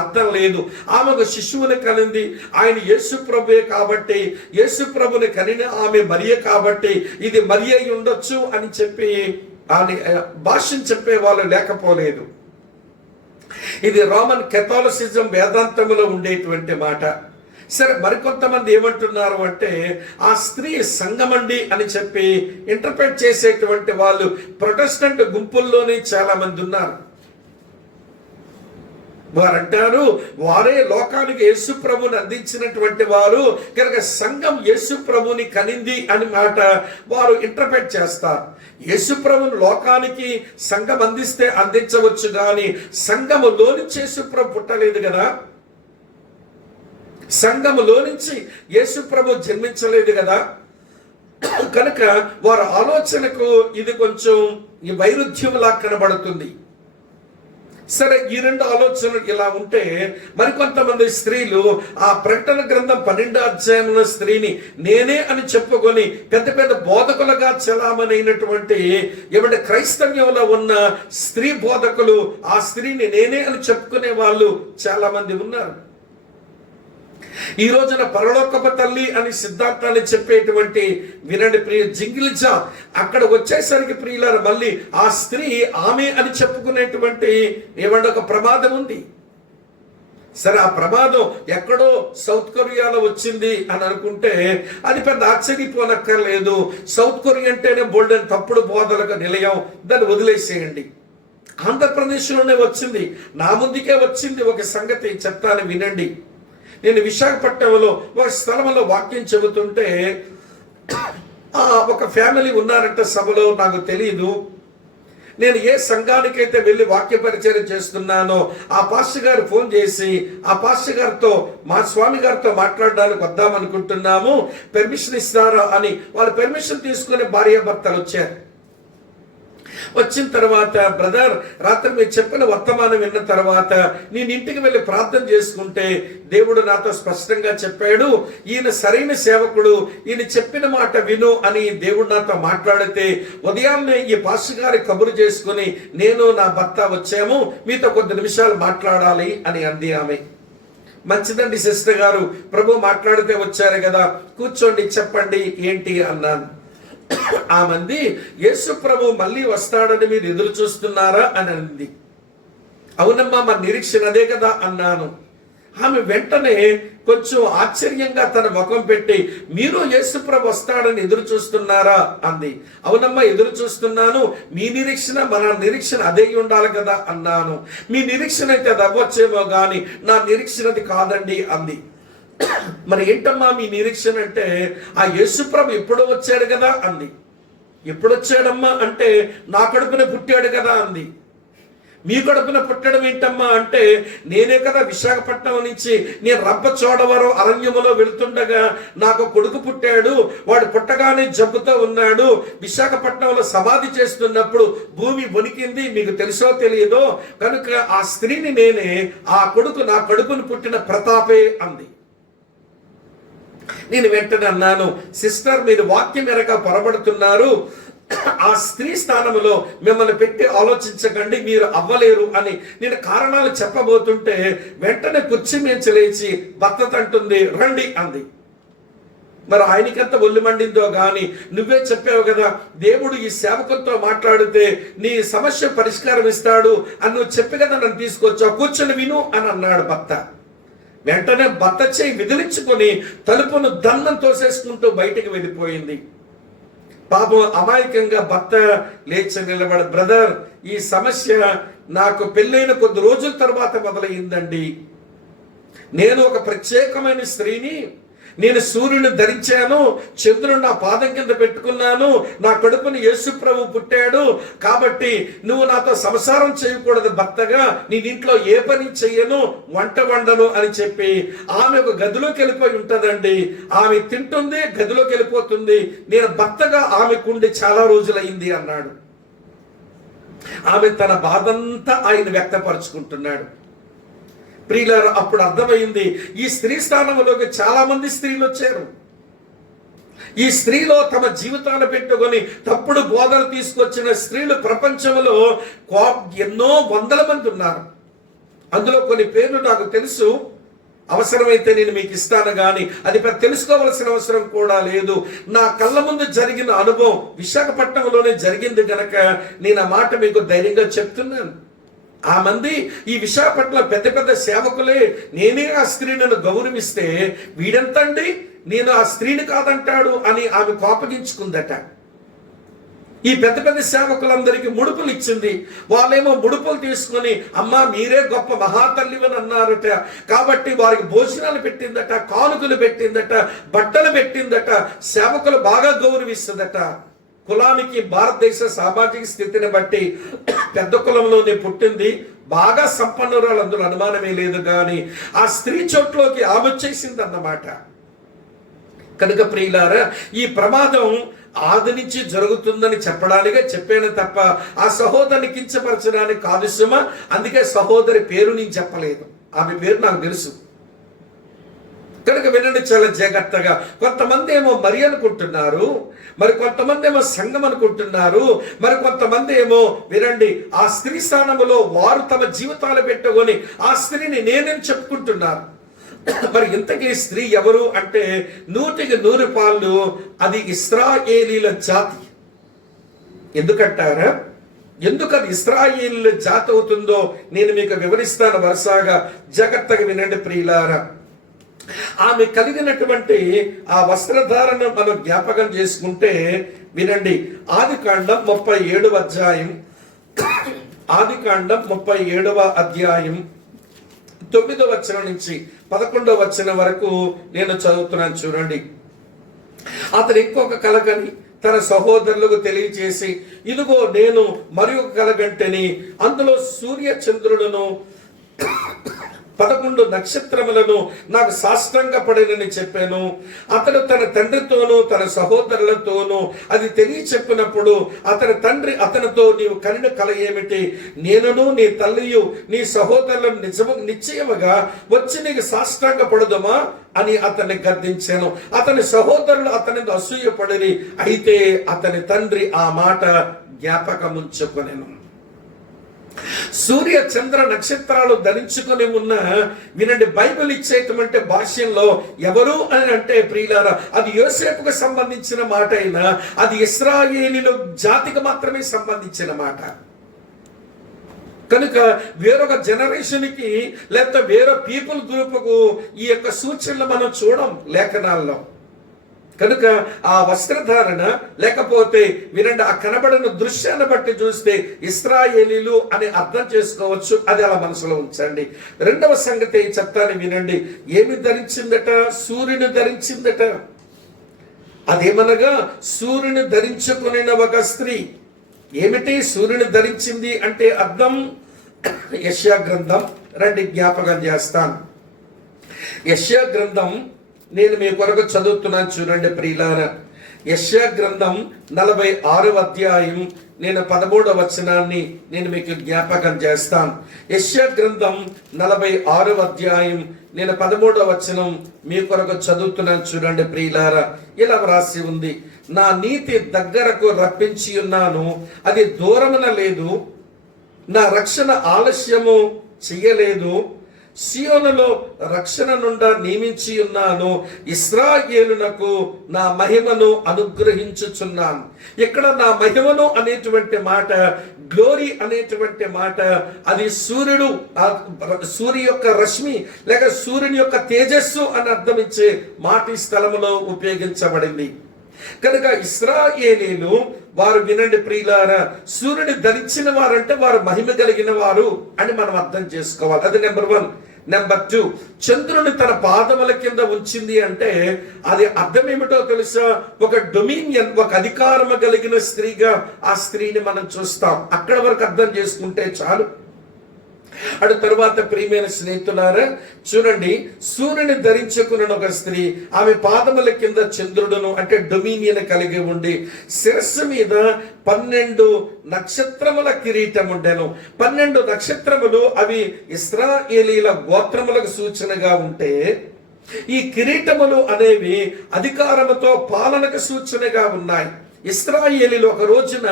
అర్థం లేదు. ఆమె ఒక శిశువుని కనింది, ఆయన యేసు ప్రభువే కాబట్టి, యేసు ప్రభుని కనిన ఆమె మరియ కాబట్టి ఇది మరియ అయి ఉండొచ్చు అని చెప్పి భాష్యం చెప్పే వాళ్ళు లేకపోలేదు. ఇది రోమన్ కెథాలిసిజం వేదాంతములో ఉండేటువంటి మాట. సరే, మరికొంతమంది ఏమంటున్నారు అంటే ఆ స్త్రీ సంఘమండి అని చెప్పి ఇంటర్ప్రెట్ చేసేటువంటి వాళ్ళు ప్రొటెస్టెంట్ గుంపుల్లోనే చాలా మంది ఉన్నారు. వారంటారు వారే లోకానికి యేసు ప్రభుని అందించినటువంటి వారు కనుక సంఘం యేసు ప్రభుని కనింది అని మాట వారు ఇంటర్ప్రెట్ చేస్తారు. యేసు ప్రభుని లోకానికి సంఘం అందిస్తే అందించవచ్చు, కానీ సంఘములో నుంచి యేసు ప్రభు పుట్టలేదు కదా, సంఘములో నుంచి యేసు ప్రభు జన్మించలేదు కదా. కనుక వారి ఆలోచనకు ఇది కొంచెం ఈ వైరుధ్యంలా కనబడుతుంది. సరే, ఈ 2 ఆలోచనలు ఇలా ఉంటే మరికొంతమంది స్త్రీలు ఆ ప్రకటన గ్రంథం 12వ అధ్యాయంలో స్త్రీని నేనే అని చెప్పుకొని పెద్ద పెద్ద బోధకులుగా చలామణైనటువంటి ఎవరి క్రైస్తవ్యంలో ఉన్న స్త్రీ బోధకులు ఆ స్త్రీని నేనే అని చెప్పుకునే వాళ్ళు చాలా మంది ఉన్నారు. ఈ రోజున పరలోకపు తల్లి అని సిద్ధాంతాన్ని చెప్పేటువంటి వినండి ప్రియ జింగిలిజా అక్కడ వచ్చేసరికి ప్రియులారా మళ్ళీ ఆ స్త్రీ ఆమె అని చెప్పుకునేటువంటి ఏమంటే ఒక ప్రమాదం ఉంది. సరే, ఆ ప్రమాదం ఎక్కడో సౌత్ కొరియాలో వచ్చింది అని అనుకుంటే అది పెద్ద ఆశ్చర్యపోనక్కర్లేదు. సౌత్ కొరియా అంటేనే బోల్డెన్ తప్పుడు బోధలకు నిలయం, దాన్ని వదిలేసేయండి. ఆంధ్రప్రదేశ్లోనే వచ్చింది, నా ముందుకే వచ్చింది. ఒక సంగతి చెప్తాను వినండి. నేను విశాఖపట్నంలో ఒక స్థలంలో వాక్యం చెబుతుంటే ఒక ఫ్యామిలీ ఉన్నారంట సభలో, నాకు తెలియదు. నేను ఏ సంఘానికైతే వెళ్ళి వాక్య పరిచయం చేస్తున్నానో ఆ పాస్టర్ గారు ఫోన్ చేసి ఆ పాస్టర్ గారితో మా స్వామి గారితో మాట్లాడడానికి వద్దామనుకుంటున్నాము, పెర్మిషన్ ఇస్తారా అని వాళ్ళు పెర్మిషన్ తీసుకుని భార్యాభర్తలు వచ్చారు. వచ్చిన తర్వాత, బ్రదర్ రాత్రి మీరు చెప్పిన వర్తమానం విన్న తర్వాత నేను ఇంటికి వెళ్ళి ప్రార్థన చేసుకుంటే దేవుడు నాతో స్పష్టంగా చెప్పాడు, ఈయన సరైన సేవకుడు, ఈయన చెప్పిన మాట విను అని దేవుడు నాతో మాట్లాడితే ఉదయాన్నే ఈ పాస్టర్ గారి కబురు చేసుకుని నేను నా భర్త వచ్చాము, మీతో కొద్ది నిమిషాలు మాట్లాడాలి అని అంది ఆమె. మంచిదండి సిస్టర్ గారు, ప్రభు మాట్లాడితే వచ్చారు కదా, కూర్చోండి చెప్పండి ఏంటి అన్నాను. ఆ మంది యేసు ప్రభు మళ్ళీ వస్తాడని మీరు ఎదురు చూస్తున్నారా అని అంది. అవునమ్మా, మా నిరీక్షణ అదే కదా అన్నాను. ఆమె వెంటనే కొంచెం ఆశ్చర్యంగా తన ముఖం పెట్టి మీరు యేసు ప్రభు వస్తాడని ఎదురు చూస్తున్నారా అంది. అవునమ్మా, ఎదురు చూస్తున్నాను. మీ నిరీక్షణ మన నిరీక్షణ అదే ఉండాలి కదా అన్నాను. మీ నిరీక్షణ అయితే అది అవ్వచ్చేమో కానీ నా నిరీక్షణ అది కాదండి అంది. మరి ఏంటమ్మా మీ నిరీక్షణ అంటే, ఆ యేసుప్రభు ఎప్పుడో వచ్చాడు కదా అంది. ఎప్పుడు వచ్చాడమ్మా అంటే, నా కడుపున పుట్టాడు కదా అంది. మీ కడుపున పుట్టడం ఏంటమ్మా అంటే, నేనే కదా విశాఖపట్నం నుంచి నేను రంపచోడవరం అరణ్యములో వెళుతుండగా నాకు కొడుకు పుట్టాడు, వాడు పుట్టగానే జబ్బుతో ఉన్నాడు, విశాఖపట్నంలో సమాధి చేస్తున్నప్పుడు భూమి వణికింది, మీకు తెలుసో తెలియదో, కనుక ఆ స్త్రీని నేనే, ఆ కొడుకు నా కడుపును పుట్టిన ప్రతాపే అంది. నేను వెంటనే అన్నాను, సిస్టర్ మీరు వాక్యం ఎరక పొరబడుతున్నారు, ఆ స్త్రీ స్థానంలో మిమ్మల్ని పెట్టి ఆలోచించకండి, మీరు అవ్వలేరు అని నేను కారణాలు చెప్పబోతుంటే వెంటనే కుర్చీ మీద లేచి భర్త అంటుంది రండి అంది. మరి ఆయనకంత ఒళ్ళు మండిందో గాని, నువ్వే చెప్పావు కదా దేవుడు ఈ సేవకులతో మాట్లాడితే నీ సమస్య పరిష్కారం ఇస్తాడు అని నువ్వు చెప్పి కదా నన్ను తీసుకొచ్చావు, కూర్చొని విను అని అన్నాడు భర్త. వెంటనే భర్త చేయి విదిలించుకొని తలుపును దండం తోసేసుకుంటూ బయటికి వెళ్ళిపోయింది. పాపం అమాయకంగా భర్త లేచి నిలబడి, బ్రదర్ ఈ సమస్య నాకు పెళ్ళైన కొద్ది రోజుల తర్వాత మొదలైందండి. నేను ఒక ప్రత్యేకమైన స్త్రీని, నేను సూర్యుని ధరించాను, చంద్రుని నా పాదం కింద పెట్టుకున్నాను, నా కడుపుని యేసు ప్రభు పుట్టాడు, కాబట్టి నువ్వు నాతో సంసారం చేయకూడదు భర్తగా, నేను ఇంట్లో ఏ పని చెయ్యను, వంట వండను అని చెప్పి ఆమె ఒక గదిలోకి వెళ్ళిపోయి ఉంటుందండి. ఆమె తింటుంది, గదిలోకి వెళ్ళిపోతుంది. నేను భర్తగా ఆమెకుండి చాలా రోజులైంది అన్నాడు. ఆమె తన బాధంతా ఆయన వ్యక్తపరుచుకుంటున్నాడు. ప్రియులారా, అప్పుడు అర్థమైంది ఈ స్త్రీ స్థానంలోకి చాలా మంది స్త్రీలు వచ్చారు. ఈ స్త్రీలో తమ జీవితాలు పెట్టుకొని తప్పుడు బోధలు తీసుకొచ్చిన స్త్రీలు ప్రపంచంలో ఎన్నో వందల మంది ఉన్నారు. అందులో కొన్ని పేర్లు నాకు తెలుసు, అవసరమైతే నేను మీకు ఇస్తాను, కానీ అది తెలుసుకోవాల్సిన అవసరం కూడా లేదు. నా కళ్ళ ముందు జరిగిన అనుభవం విశాఖపట్నంలోనే జరిగింది కనుక నేను ఆ మాట మీకు ధైర్యంగా చెప్తున్నాను. ఆ మంది ఈ విశాఖపట్నంలో పెద్ద పెద్ద సేవకులే, నేనే ఆ స్త్రీలను గౌరవిస్తే వీడంతండి నేను ఆ స్త్రీని కాదంటాడు అని ఆమె కోపగించుకుందట. ఈ పెద్ద పెద్ద సేవకులందరికీ ముడుపులు ఇచ్చింది. వాళ్ళేమో ముడుపులు తీసుకొని అమ్మా మీరే గొప్ప మహాతల్లివని అన్నారట. కాబట్టి వారికి భోజనాలు పెట్టిందట, కానుకలు పెట్టిందట, బట్టలు పెట్టిందట, సేవకులు బాగా గౌరవిస్తుందట. కులానికి భారతదేశ సామాజిక స్థితిని బట్టి పెద్ద కులంలోనే పుట్టింది, బాగా సంపన్నురాలు, అందులో అనుమానమే లేదు. కానీ ఆ స్త్రీ చోట్లోకి ఆమె వచ్చేసింది అన్నమాట. కనుక ప్రియులారా, ఈ ప్రమాదం ఆది నుంచి జరుగుతుందని చెప్పడానికే చెప్పాను తప్ప ఆ సహోదరిని కించపరచడానికి కాదు సుమా. అందుకే సహోదరి పేరు నేను చెప్పలేదు, ఆమె పేరు నాకు తెలుసు. కనుక వినండి చాలా జాగ్రత్తగా. కొంతమంది ఏమో మరి అనుకుంటున్నారు, మరి కొంతమంది ఏమో సంఘం అనుకుంటున్నారు, మరి కొంతమంది ఏమో వినండి ఆ స్త్రీ స్థానంలో వారు తమ జీవితాలు పెట్టుకొని ఆ స్త్రీని నేనేం చెప్పుకుంటున్నారు. మరి ఇంతకీ స్త్రీ ఎవరు అంటే 100% అది ఇశ్రాయేలీల జాతి. ఎందుకంటారా? ఎందుకు అది ఇశ్రాయేలీల జాతి అవుతుందో నేను మీకు వివరిస్తాను. వరుసగా జాగ్రత్తగా వినండి ప్రియులారా. ఆమె కలిగినటువంటి ఆ వస్త్రధారణ మనం జ్ఞాపకం చేసుకుంటే వినండి. ఆదికాండం 37వ అధ్యాయం, ఆదికాండం 37వ అధ్యాయం 9వ వచనం నుంచి 11వ వచనం వరకు నేను చదువుతున్నాను చూడండి. అతను ఇంకొక కలగని తన సహోదరులకు తెలియచేసి, ఇదిగో నేను మరి ఒక కలగంటిని, అందులో సూర్య చంద్రులను 11 నక్షత్రములను నాకు సాష్టాంగ పడినని చెప్పాను. అతడు తన తండ్రితోనూ తన సహోదరులతోనూ అది తెలియచెప్పినప్పుడు అతని తండ్రి అతనితో, నీవు కనిన కల ఏమిటి? నేనును నీ తల్లియు నీ సహోదరులను నిశ్చయముగా వచ్చి నీకు సాష్టాంగ పడదుమా అని అతన్ని గద్దించాను. అతని సహోదరులు అతని అసూయపడిరి. అయితే అతని తండ్రి ఆ మాట జ్ఞాపకముంచుకొనెను. సూర్య చంద్ర నక్షత్రాలు ధరించుకొని ఉన్న వినండి, బైబిల్ ఇచ్చేటువంటి భాష్యంలో ఎవరు అని అంటే ప్రియులారా, అది యోసేపుకు సంబంధించిన మాట అయినా అది ఇశ్రాయేలీల జాతికి మాత్రమే సంబంధించిన మాట. కనుక వేరొక జనరేషన్కి లేకపోతే వేరే పీపుల్ గ్రూప్కు ఈ యొక్క సూచనలు మనం చూడం లేఖనాల్లో. కనుక ఆ వస్త్రధారణ లేకపోతే వినండి, ఆ కనబడిన దృశ్యాన్ని బట్టి చూస్తే ఇశ్రాయేలీలు అని అర్థం చేసుకోవచ్చు. అది అలా మనసులో ఉంచండి. రెండవ సంగతి చెప్తాను వినండి. ఏమి ధరించిందట? సూర్యుని ధరించిందట. అదేమనగా సూర్యుని ధరించుకునే ఒక స్త్రీ. ఏమిటి సూర్యుని ధరించింది అంటే అర్థం? యెషయా గ్రంథం రండి జ్ఞాపకం చేస్తాను. యెషయా గ్రంథం నేను మీ కొరకు చదువుతున్నాను చూడండి ప్రియులారా. యెషయా గ్రంథం 46వ అధ్యాయం నేను 13వ వచనాన్ని నేను మీకు జ్ఞాపకం చేస్తాను. యెషయా గ్రంథం 46వ అధ్యాయం నేను 13వ వచనం మీ కొరకు చదువుతున్నాను చూడండి ప్రియులారా. ఇలా వ్రాసి ఉంది, నా నీతి దగ్గరకు రప్పించి ఉన్నాను, అది దూరమున లేదు, నా రక్షణ ఆలస్యము చెయ్యలేదు, సియోనులో రక్షణ నుండి నియమించి ఉన్నాను, ఇశ్రాయేలునకు నా మహిమను అనుగ్రహించుచున్నాను. ఇక్కడ నా మహిమను అనేటువంటి మాట, గ్లోరీ అనేటువంటి మాట, అది సూర్యుడు, సూర్యు యొక్క రశ్మి లేక సూర్యుని యొక్క తేజస్సు అని అర్థం ఇచ్చే మాట ఈ స్థలములో ఉపయోగించబడింది. కనుక ఇశ్రాయేలీలు వారు వినండి ప్రియులారా, సూర్యుని ధరించిన వారంటే వారు మహిమ కలిగిన వారు అని మనం అర్థం చేసుకోవాలి. అది నెంబర్ 1. నెంబర్ 2, చంద్రుని తన పాదముల కింద ఉంచింది అంటే అది అర్థం ఏమిటో తెలుసా? ఒక డొమినియన్, ఒక అధికారము కలిగిన స్త్రీగా ఆ స్త్రీని మనం చూస్తాం. అక్కడ వరకు అర్థం చేసుకుంటే చాలు. అటు తరువాత ప్రియమైన స్నేహితులారా చూడండి, సూర్యుని ధరించుకున్న ఒక స్త్రీ, ఆమె పాదముల కింద చంద్రుడును అంటే డొమినియన్ కలిగి ఉండి శిరస్సు మీద 12 నక్షత్రముల కిరీటం ఉండెను. 12 నక్షత్రములు అవి ఇశ్రాయేలీల గోత్రములకు సూచనగా ఉంటే, ఈ కిరీటములు అనేవి అధికారముతో పాలనకు సూచనగా ఉన్నాయి. ఇశ్రాయేలీలు ఒక రోజున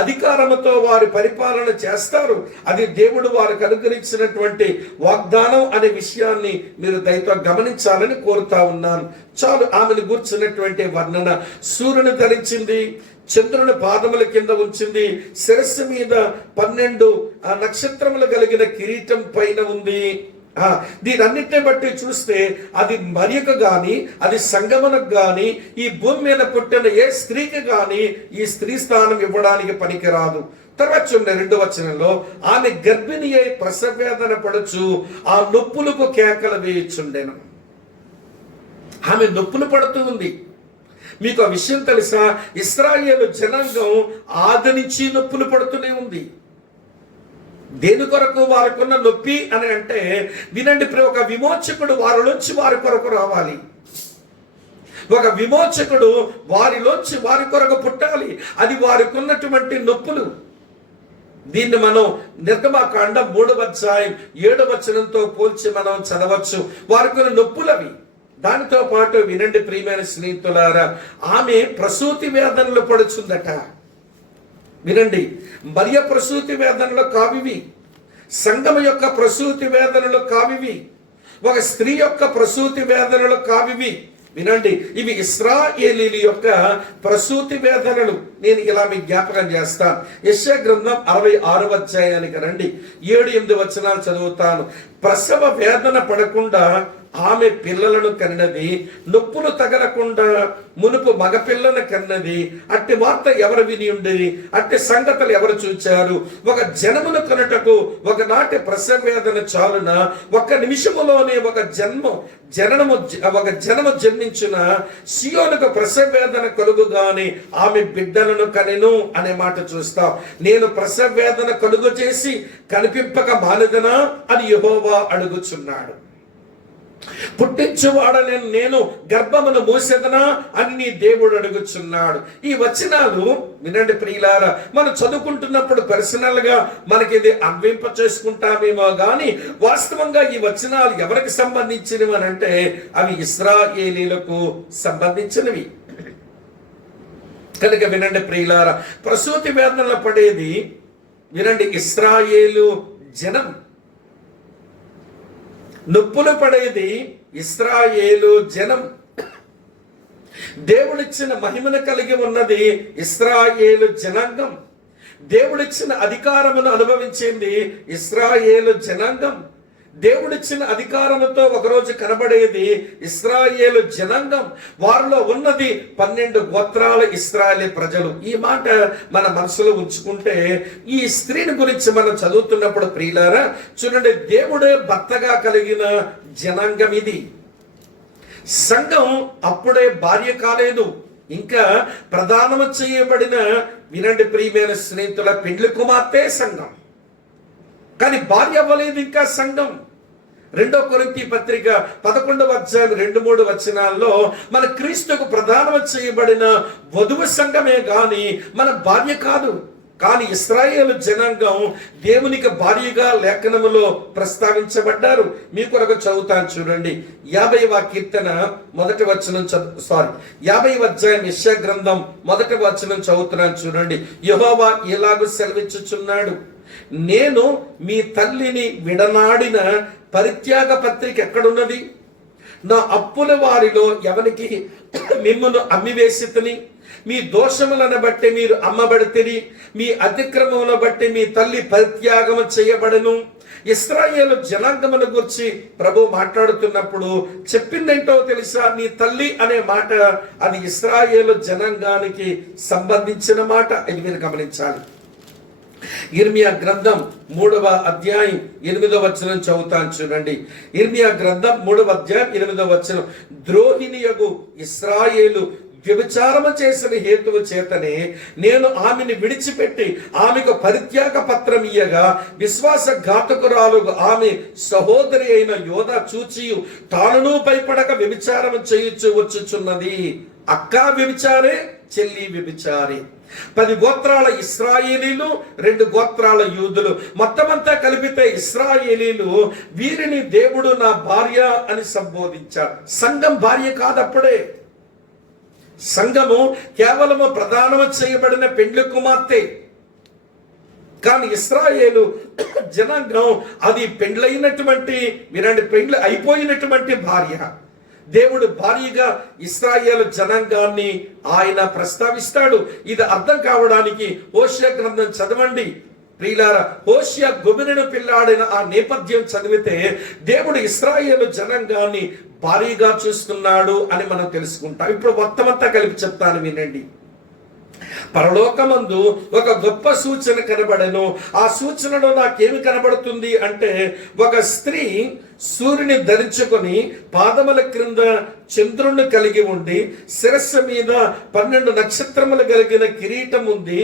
అధికారముతో వారు పరిపాలన చేస్తారు. అది దేవుడు వారికి అనుగ్రహించినటువంటి వాగ్దానం అనే విషయాన్ని మీరు దయతో గమనించాలని కోరుతా ఉన్నాను. చాలు ఆమెను గూర్చినటువంటి వర్ణన. సూర్యుని ధరించింది, చంద్రుని పాదముల కింద ఉంచింది, శిరస్సు మీద 12 నక్షత్రములు కలిగిన కిరీటం పైన ఉంది. దీనన్నిటిని బట్టి చూస్తే అది మరియకు గాని, అది సంగమనకు గాని, ఈ భూమి మీద పుట్టిన ఏ స్త్రీకి గాని ఈ స్త్రీ స్థానం ఇవ్వడానికి పనికిరాదు. తర్వాత చూడండి 2వ వచనంలో, ఆమె గర్భిణి అయి ప్రసవేదన పడుచు ఆ నొప్పులకు కేకలు వేయుచుండెను. ఆమె నొప్పులు పడుతూ ఉంది. మీకు ఆ విషయం తెలుసా? ఇశ్రాయేలు జనాంగం ఆది నుంచి నొప్పులు పడుతూనే ఉంది. దేని కొరకు? వారికున్న నొప్పి అని అంటే వినండి, ఒక విమోచకుడు వారిలోంచి వారి కొరకు రావాలి. ఒక విమోచకుడు వారిలోంచి వారి కొరకు పుట్టాలి. అది వారికి ఉన్నటువంటి నొప్పులు. దీన్ని మనం నిర్గమకాండం 3వ అధ్యాయం 7వ వచనంతో పోల్చి మనం చదవచ్చు. వారికి ఉన్న నొప్పులు అవి. దానితో పాటు వినండి ప్రియమైన స్నేహితులారా, ఆమె ప్రసూతి వేదనలు పడుచుందట. వినండి, మరియ ప్రసూతి వేదనలు కావివి, సంగమ యొక్క ప్రసూతి వేదనలు కావివి. ఒక స్త్రీ యొక్క ప్రసూతి వేదనలు కావివి. వినండి, ఇవి ఇశ్రాయేలీల యొక్క ప్రసూతి వేదనలు. నేను ఇలా మీకు జ్ఞాపకం చేస్తాను. యెషయా గ్రంథం 66వ అధ్యాయానికి రండి. 7-8 వచనాలు చదువుతాను. ప్రసవ వేదన పడకుండా ఆమె పిల్లలను కన్నది, నొప్పులు తగలకుండా మునుపు మగపిల్లను కన్నది. అట్టి వార్త ఎవరు విని ఉండేది, అట్టి సంగతులు ఎవరు చూచారు? ఒక జనమును కనుటకు ఒకనాటి ప్రసవ వేదన చాలున, ఒక్క నిమిషములోనే ఒక జనము జన్మించిన సియోనుకు ప్రసవ వేదన కలుగుగాని ఆమె బిడ్డలను కనెను అనే మాట చూస్తాం. నేను ప్రసవ వేదన కలుగు చేసి కనిపింపక మానదనా అని యెహోవా అడుగుచున్నాడు. పుట్టించువాడని నేను గర్భమును మూసెదనా అని నీ దేవుడు అడుగుచున్నాడు. ఈ వచనాలు వినండి ప్రియులారా, మనం చదువుకుంటున్నప్పుడు పర్సనల్ గా మనకి ఇది అన్వయింప చేసుకుంటామేమో గాని వాస్తవంగా ఈ వచనాలు ఎవరికి సంబంధించినవి అని అంటే అవి ఇశ్రాయేలీలకు సంబంధించినవి. కనుక వినండి ప్రియులారా, ప్రసూతి వేదనలు పడేది వినండి ఇశ్రాయేలు జనం, నొప్పులు పడేది ఇశ్రాయేలు జనం. దేవుడిచ్చిన మహిమను కలిగి ఉన్నది ఇశ్రాయేలు జనాంగం. దేవుడిచ్చిన అధికారమును అనుభవించింది ఇశ్రాయేలు జనాంగం. దేవుడిచ్చిన అధికారముతో ఒకరోజు కనబడేది ఇశ్రాయేలు జనాంగం. వారిలో ఉన్నది 12 గోత్రాల ఇశ్రాయేలీ ప్రజలు. ఈ మాట మన మనసులో ఉంచుకుంటే ఈ స్త్రీని గురించి మనం చదువుతున్నప్పుడు ప్రియులారా చూడండి, దేవుడే భర్తగా కలిగిన జనాంగం ఇది. సంఘం అప్పుడే భార్య కాలేదు, ఇంకా ప్రదానము చేయబడిన వినండి ప్రియమైన స్నేహితుల పెండ్లి కుమార్తె సంఘం, కానీ భార్య అవ్వలేదు ఇంకా సంఘం. 2 కొరింథీ పత్రిక 11వ అధ్యాయం 2-3 వచనాల్లో మన క్రీస్తుకు ప్రదానం చేయబడిన వధువు సంఘమే గాని మన భార్య కాదు. కానీ ఇశ్రాయేలు జనాంగం దేవునికి భార్యగా లేఖనములో ప్రస్తావించబడ్డారు. మీ కొరకు చదువుతాను చూడండి. 50వ కీర్తన 1వ వచనం 50వ అధ్యాయం యెషయా గ్రంథం 1వ వచనం చదువుతున్నాను చూడండి. యెహోవా ఇలాగు సెలవిచ్చుచున్నాడు, నేను మీ తల్లిని విడనాడిన పరిత్యాగ పత్రిక ఎక్కడున్నది? నా అప్పుల వారిలో ఎవరికి మిమ్మును అమ్మివేసితిని? మీ దోషములను బట్టి మీరు అమ్మబడితిరి, మీ అతిక్రమములను బట్టి మీ తల్లి పరిత్యాగము చేయబడను. ఇశ్రాయేలు జనాంగమును గురించి ప్రభు మాట్లాడుతున్నప్పుడు చెప్పిందేంటో తెలుసా? నీ తల్లి అనే మాట అది ఇశ్రాయేలు జనాంగానికి సంబంధించిన మాట. ఇది మీరు గమనించాలి. ఇర్మియా గ్రంథం 3వ అధ్యాయం 8వ వచనం చదువుతాను చూడండి. ఇర్మియా గ్రంథం 3వ అధ్యాయం 8వ వచనం, ద్రోహిణియగు ఇశ్రాయేలు వ్యభిచారము చేసిన హేతువు చేతనే నేను ఆమెను విడిచిపెట్టి ఆమెకు పరిత్యాగ పత్రం ఇయ్యగా విశ్వాసఘాతకురాలుగు ఆమె సహోదరి అయిన యోధా చూచియు తానును భయపడక వ్యభిచారము చేయుచు వచ్చుచున్నది. అక్క వ్యభిచారే, చెల్లి వ్యభిచారి. 10 గోత్రాల ఇశ్రాయేలీలు, 2 గోత్రాల యూదులు, మొత్తమంతా కలిపితే ఇశ్రాయేలీలు. వీరిని దేవుడు నా భార్య అని సంబోధించాడు. సంఘం భార్య కాదప్పుడే. సంఘము కేవలము ప్రదానము చేయబడిన పెండ్లి కుమార్తె. కానీ ఇశ్రాయేలు జనాంగం అది పెండ్లైనటువంటి వినండి పెండ్లి అయిపోయినటువంటి భార్య. దేవుడు భార్యగా ఇశ్రాయేలు జనాంగాన్ని ఆయన ప్రస్తావిస్తాడు. ఇది అర్థం కావడానికి హోషేయ గ్రంథం చదవండి ప్రియులారా. హోషేయ గొబెరును పిల్లాడిన ఆ నేపథ్యం చదివితే దేవుడు ఇశ్రాయేలు జనాంగాన్ని భారీగా చూస్తున్నాడు అని మనం తెలుసుకుంటాం. ఇప్పుడు మొత్తమంతా కలిపి చెప్తాను వినండి. పరలోకమందు ఒక గొప్ప సూచన కనబడెను. ఆ సూచనలో నాకేమి కనబడుతుంది అంటే, ఒక స్త్రీ సూర్యుని ధరించుకొని పాదముల క్రింద చంద్రుణ్ణి కలిగి ఉండి శిరస్సు మీద 12 నక్షత్రములు కలిగిన కిరీటం ఉంది.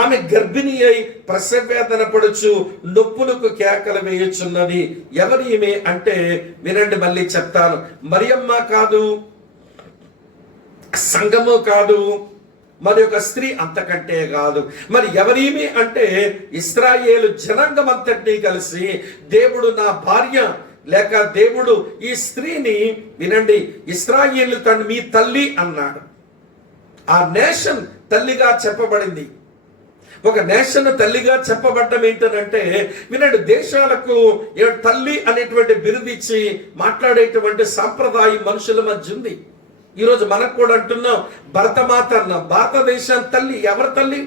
ఆమె గర్భిణి అయి ప్రసవేదన పడుచు నొప్పులకు కేకలు వేయుచున్నది. ఎవరు ఈమె అంటే వినండి, మళ్ళీ చెప్తాను. మరియమ్మ కాదు, సంఘము కాదు, మరి ఒక స్త్రీ అంతకంటే కాదు. మరి ఎవరీమి అంటే ఇశ్రాయేలు జనాంగం అంతటినీ కలిసి దేవుడు నా భార్య లేక దేవుడు ఈ స్త్రీని వినండి ఇశ్రాయేలు తను మీ తల్లి అన్నాడు. ఆ నేషన్ తల్లిగా చెప్పబడింది. ఒక నేషన్ తల్లిగా చెప్పబడ్డం ఏంటనంటే, వినండి, దేశాలకు తల్లి అనేటువంటి బిరుదిచ్చి మాట్లాడేటువంటి సాంప్రదాయం మనుషుల మధ్య ఉంది. ఈరోజు మనకు కూడా అంటున్నాం భరతమాత అన్నాం. భారతదేశం తల్లి ఎవరి తల్లి?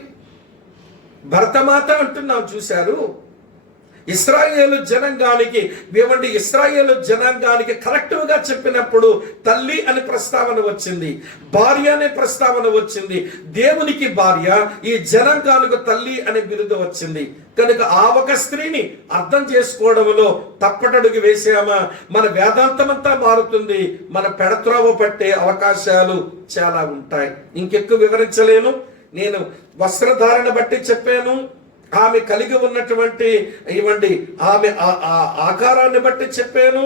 భరతమాత అంటున్నాం. చూశారు, ఇశ్రాయేలు జనాంగానికి కరెక్టివ్ గా చెప్పినప్పుడు తల్లి అని ప్రస్తావన వచ్చింది, భార్య అనే ప్రస్తావన వచ్చింది. దేవునికి భార్య, ఈ జనాంగానికి తల్లి అనే బిరుదు వచ్చింది. కనుక ఆ ఒక స్త్రీని అర్థం చేసుకోవడంలో తప్పటడుగు వేసామా, మన వేదాంతమంతా మారుతుంది, మన పెడత్రోవ పట్టే అవకాశాలు చాలా ఉంటాయి. ఇంకెక్కువ వివరించలేను. నేను వస్త్రధారణ బట్టి చెప్పాను, ఆమె కలిగి ఉన్నటువంటి ఆమె ఆకారాన్ని బట్టి చెప్పాను,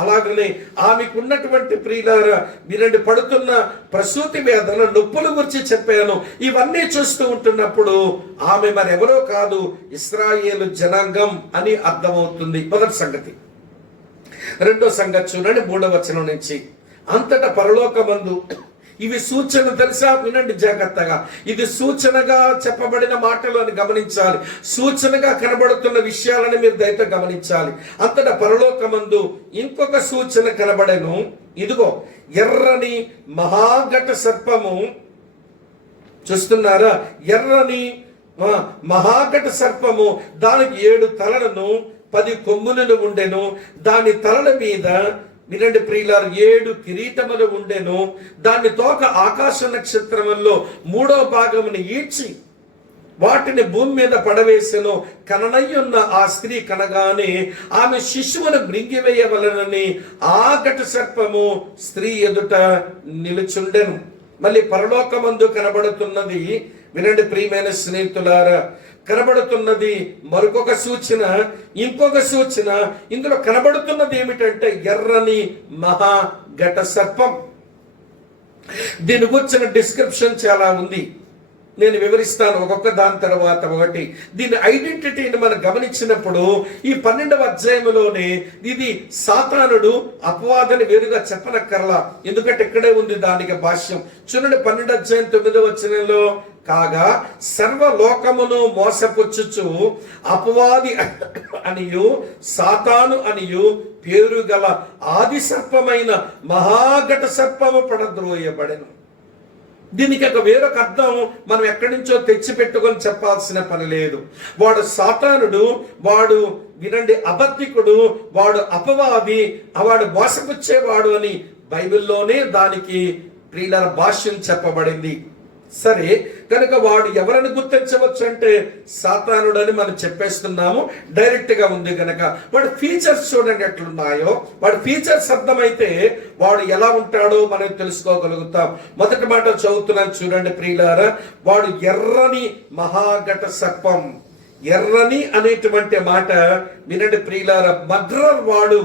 అలాగనే ఆమెకు ఉన్నటువంటి ప్రియులారా వినండి పడుతున్న ప్రసూతి వేదన నొప్పుల గురించి చెప్పాను. ఇవన్నీ చూస్తూ ఉంటున్నప్పుడు ఆమె మరెవరో కాదు, ఇశ్రాయేలు జనాంగం అని అర్థమవుతుంది. మొదటి సంగతి. రెండో సంగతి చూడండి, 3వ వచనం నుంచి. అంతటా పరలోకమందు, ఇవి సూచన తెలుసా, వినండి జాగ్రత్తగా. ఇది సూచనగా చెప్పబడిన మాటలు అని గమనించాలి. సూచనగా కనబడుతున్న విషయాలను మీరు దయతో గమనించాలి. అంతటా పరలోకమందు ఇంకొక సూచన కనబడెను. ఇదిగో ఎర్రని మహాఘట సర్పము. చూస్తున్నారా? ఎర్రని మహాఘట సర్పము, దానికి 7 తలలను 10 కొమ్ములను ఉండెను. దాని తలల మీద వినండి ప్రియులారు 7 కిరీటములు ఉండెను. దాని తోక ఆకాశ నక్షత్రముల్లో 3వ భాగమును ఈడ్చి వాటిని భూమి మీద పడవేసెను. కననయ్యున్న ఆ స్త్రీ కనగానే ఆమె శిశువును మృంగివేయవలనని ఆ ఘట సర్పము స్త్రీ ఎదుట నిలుచుండెను. మళ్ళీ పరలోకమందు కనబడుతున్నది, వినండి ప్రియమైన స్నేహితులారా, కనబడుతున్నది మరొక సూచన, ఇంకొక సూచన. ఇందులో కనబడుతున్నది ఏమిటంటే ఎర్రని మహాఘట సర్పం. దీని గురించిన డిస్క్రిప్షన్ చాలా ఉంది, నేను వివరిస్తాను ఒక్కొక్క దాని తర్వాత ఒకటి. దీని ఐడెంటిటీని మనం గమనించినప్పుడు ఈ 12వ అధ్యాయంలోనే ఇది సాతానుడు, అపవాదని వేరుగా చెప్పనక్కర్లా, ఎందుకంటే ఇక్కడే ఉంది దానికి భాష్యం. చూడండి 12వ అధ్యాయం 9వ వచనంలో, కాగా సర్వలోకమును మోసపుచ్చుచు అపవాది అనియు సాతాను అనియు పేరు గల ఆది సర్పమైన మహాఘట సర్పము పడద్రోయబడెను. దీనికి ఒక వేరొక అర్థం మనం ఎక్కడి నుంచో తెచ్చి పెట్టుకొని చెప్పాల్సిన పని లేదు. వాడు సాతానుడు, వాడు వినండి అబద్ధికుడు, వాడు అపవాది, వాడు మోసపుచ్చేవాడు అని బైబిల్లోనే దానికి ప్రియుల భాష్యం చెప్పబడింది. సరే, కనుక వాడు ఎవరిని గుర్తించవచ్చు అంటే సాతానుడని మనం చెప్పేస్తున్నాము, డైరెక్ట్ గా ఉంది కనుక. వాడి ఫీచర్స్ చూడండి ఎట్లున్నాయో. వాడి ఫీచర్స్ అర్థమైతే వాడు ఎలా ఉంటాడో మనం తెలుసుకోగలుగుతాం. మొదటి మాట చదువుతున్నాను చూడండి ప్రియులారా, వాడు ఎర్రని మహాఘట సర్పం. ఎర్రని అనేటువంటి మాట వినండి ప్రియులారా, మర్డరర్ వాడు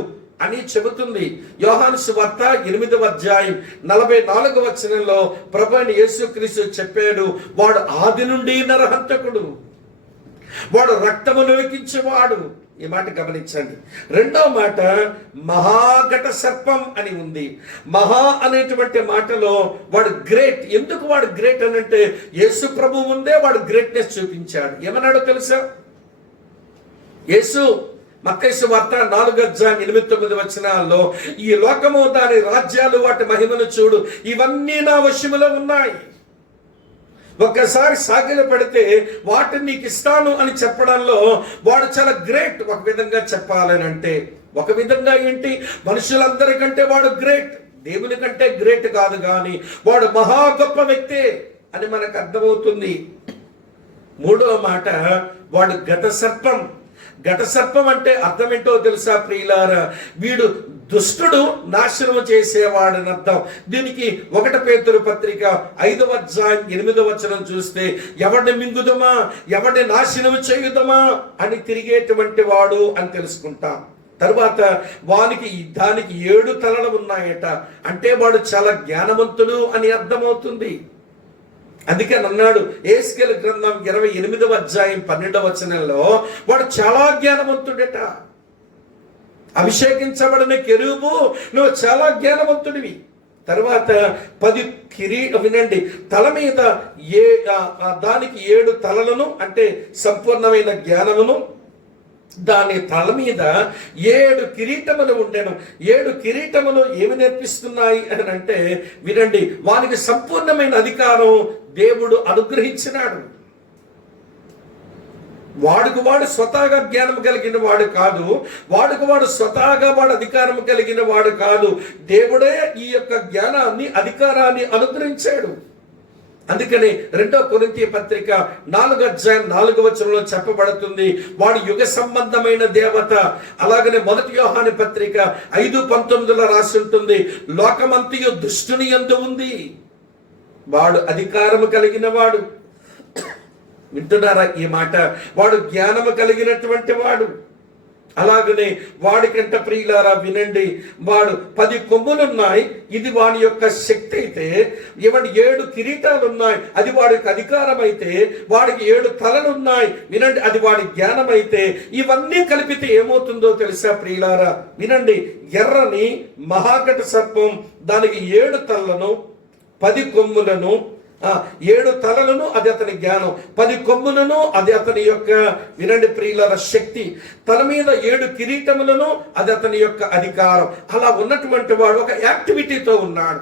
అని చెబుతుంది. యోహాను సువార్త 8వ అధ్యాయం 44వ వచనంలో ప్రభువైన యేసుక్రీస్తు చెప్పాడు, వాడు ఆది నుండి నరహంతకుడు, వాడు రక్తమును వెకించేవాడు. ఈ మాట గమనించండి. రెండవ మాట మహాఘట సర్పం అని ఉంది. మహా అనేటువంటి మాటలో వాడు గ్రేట్. ఎందుకు వాడు గ్రేట్ అని అంటే యేసు ప్రభు ముందే వాడు గ్రేట్నెస్ చూపించాడు. ఏమన్నాడో తెలుసా? యేసు మత్తయి సువార్త 4వ అధ్యాయం 8-9 వచనాల్లో, ఈ లోకము దాని రాజ్యాలు వాటి మహిమను చూడు, ఇవన్నీ నా వశములో ఉన్నాయి. ఒక్కసారి సాగిల పడితే వాటిని నీకు ఇస్తాను అని చెప్పడంలో వాడు చాలా గ్రేట్. ఒక విధంగా చెప్పాలని అంటే, ఒక విధంగా ఏంటి, మనుషులందరికంటే వాడు గ్రేట్, దేవుని కంటే గ్రేట్ కాదు కానీ వాడు మహా గొప్ప వ్యక్తే అని మనకు అర్థమవుతుంది. 3వ మాట, వాడు ఘట సర్పం. ఘట సర్పం అంటే అర్థం ఏంటో తెలుసా ప్రియులారా? వీడు దుష్టుడు, నాశనం చేసేవాడని అర్థం. దీనికి 1 పేతురు పత్రిక 5వ అధ్యాయం 8వ వచనం చూస్తే, ఎవడిని మింగుదమా, ఎవడిని నాశనం చేయుదమా అని తిరిగేటువంటి వాడు అని తెలుసుకుంటాం. తరువాత దానికి 7 తలలు ఉన్నాయట, అంటే వాడు చాలా జ్ఞానవంతుడు అని అర్థమవుతుంది. అందుకే అన్నాడు యేస్కేలు గ్రంథం 28వ అధ్యాయం 12వ వచనంలో, వాడు చాలా జ్ఞానవంతుడట. అభిషేకించబడిన కెరూబు, నువ్వు చాలా జ్ఞానవంతుడివి. తర్వాత 10 వినండి, తల మీద దానికి 7 తలలను, అంటే సంపూర్ణమైన జ్ఞానమును, దాని తల మీద 7 కిరీటములు ఉండెను. 7 కిరీటములు ఏమి నేర్పిస్తున్నాయి అని అంటే వినండి, వానికి సంపూర్ణమైన అధికారం దేవుడు అనుగ్రహించినాడు. వాడు స్వతహాగా జ్ఞానం కలిగిన వాడు కాదు, వాడు స్వతహాగా అధికారం కలిగిన వాడు కాదు. దేవుడే ఈ యొక్క జ్ఞానాన్ని, అధికారాన్ని అనుగ్రహించాడు. అందుకని 2 కొరింథీ పత్రిక 4:4 చెప్పబడుతుంది, వాడు యుగ సంబంధమైన దేవత. అలాగనే 1 యోహాను పత్రిక 5:19 రాసి ఉంటుంది, లోకమంతయు దుష్టుని యందు ఉంది, వాడు అధికారము కలిగిన వాడు. వింటున్నారా ఈ మాట? వాడు జ్ఞానము కలిగినటువంటి వాడు. అలాగనే వాడికంట ప్రియులారా వినండి, వాడు 10 కొమ్ములున్నాయి, ఇది వాడి యొక్క శక్తి అయితే, 7 కిరీటాలు ఉన్నాయి, అది వాడికి అధికారం అయితే, వాడికి 7 తలలున్నాయి, వినండి, అది వాడి జ్ఞానం అయితే, ఇవన్నీ కలిపితే ఏమవుతుందో తెలుసా ప్రియులారా? వినండి, ఎర్రని మహాఘట సర్పం, దానికి 7 తలలను 10 కొమ్ములను, 7 తలలను, అది అతని జ్ఞానం, 10 కొమ్ములను, అది అతని యొక్క వినండి ప్రియులారా శక్తి, తల మీద 7 కిరీటములను, అది అతని యొక్క అధికారం. అలా ఉన్నటువంటి వాడు ఒక యాక్టివిటీతో ఉన్నాడు,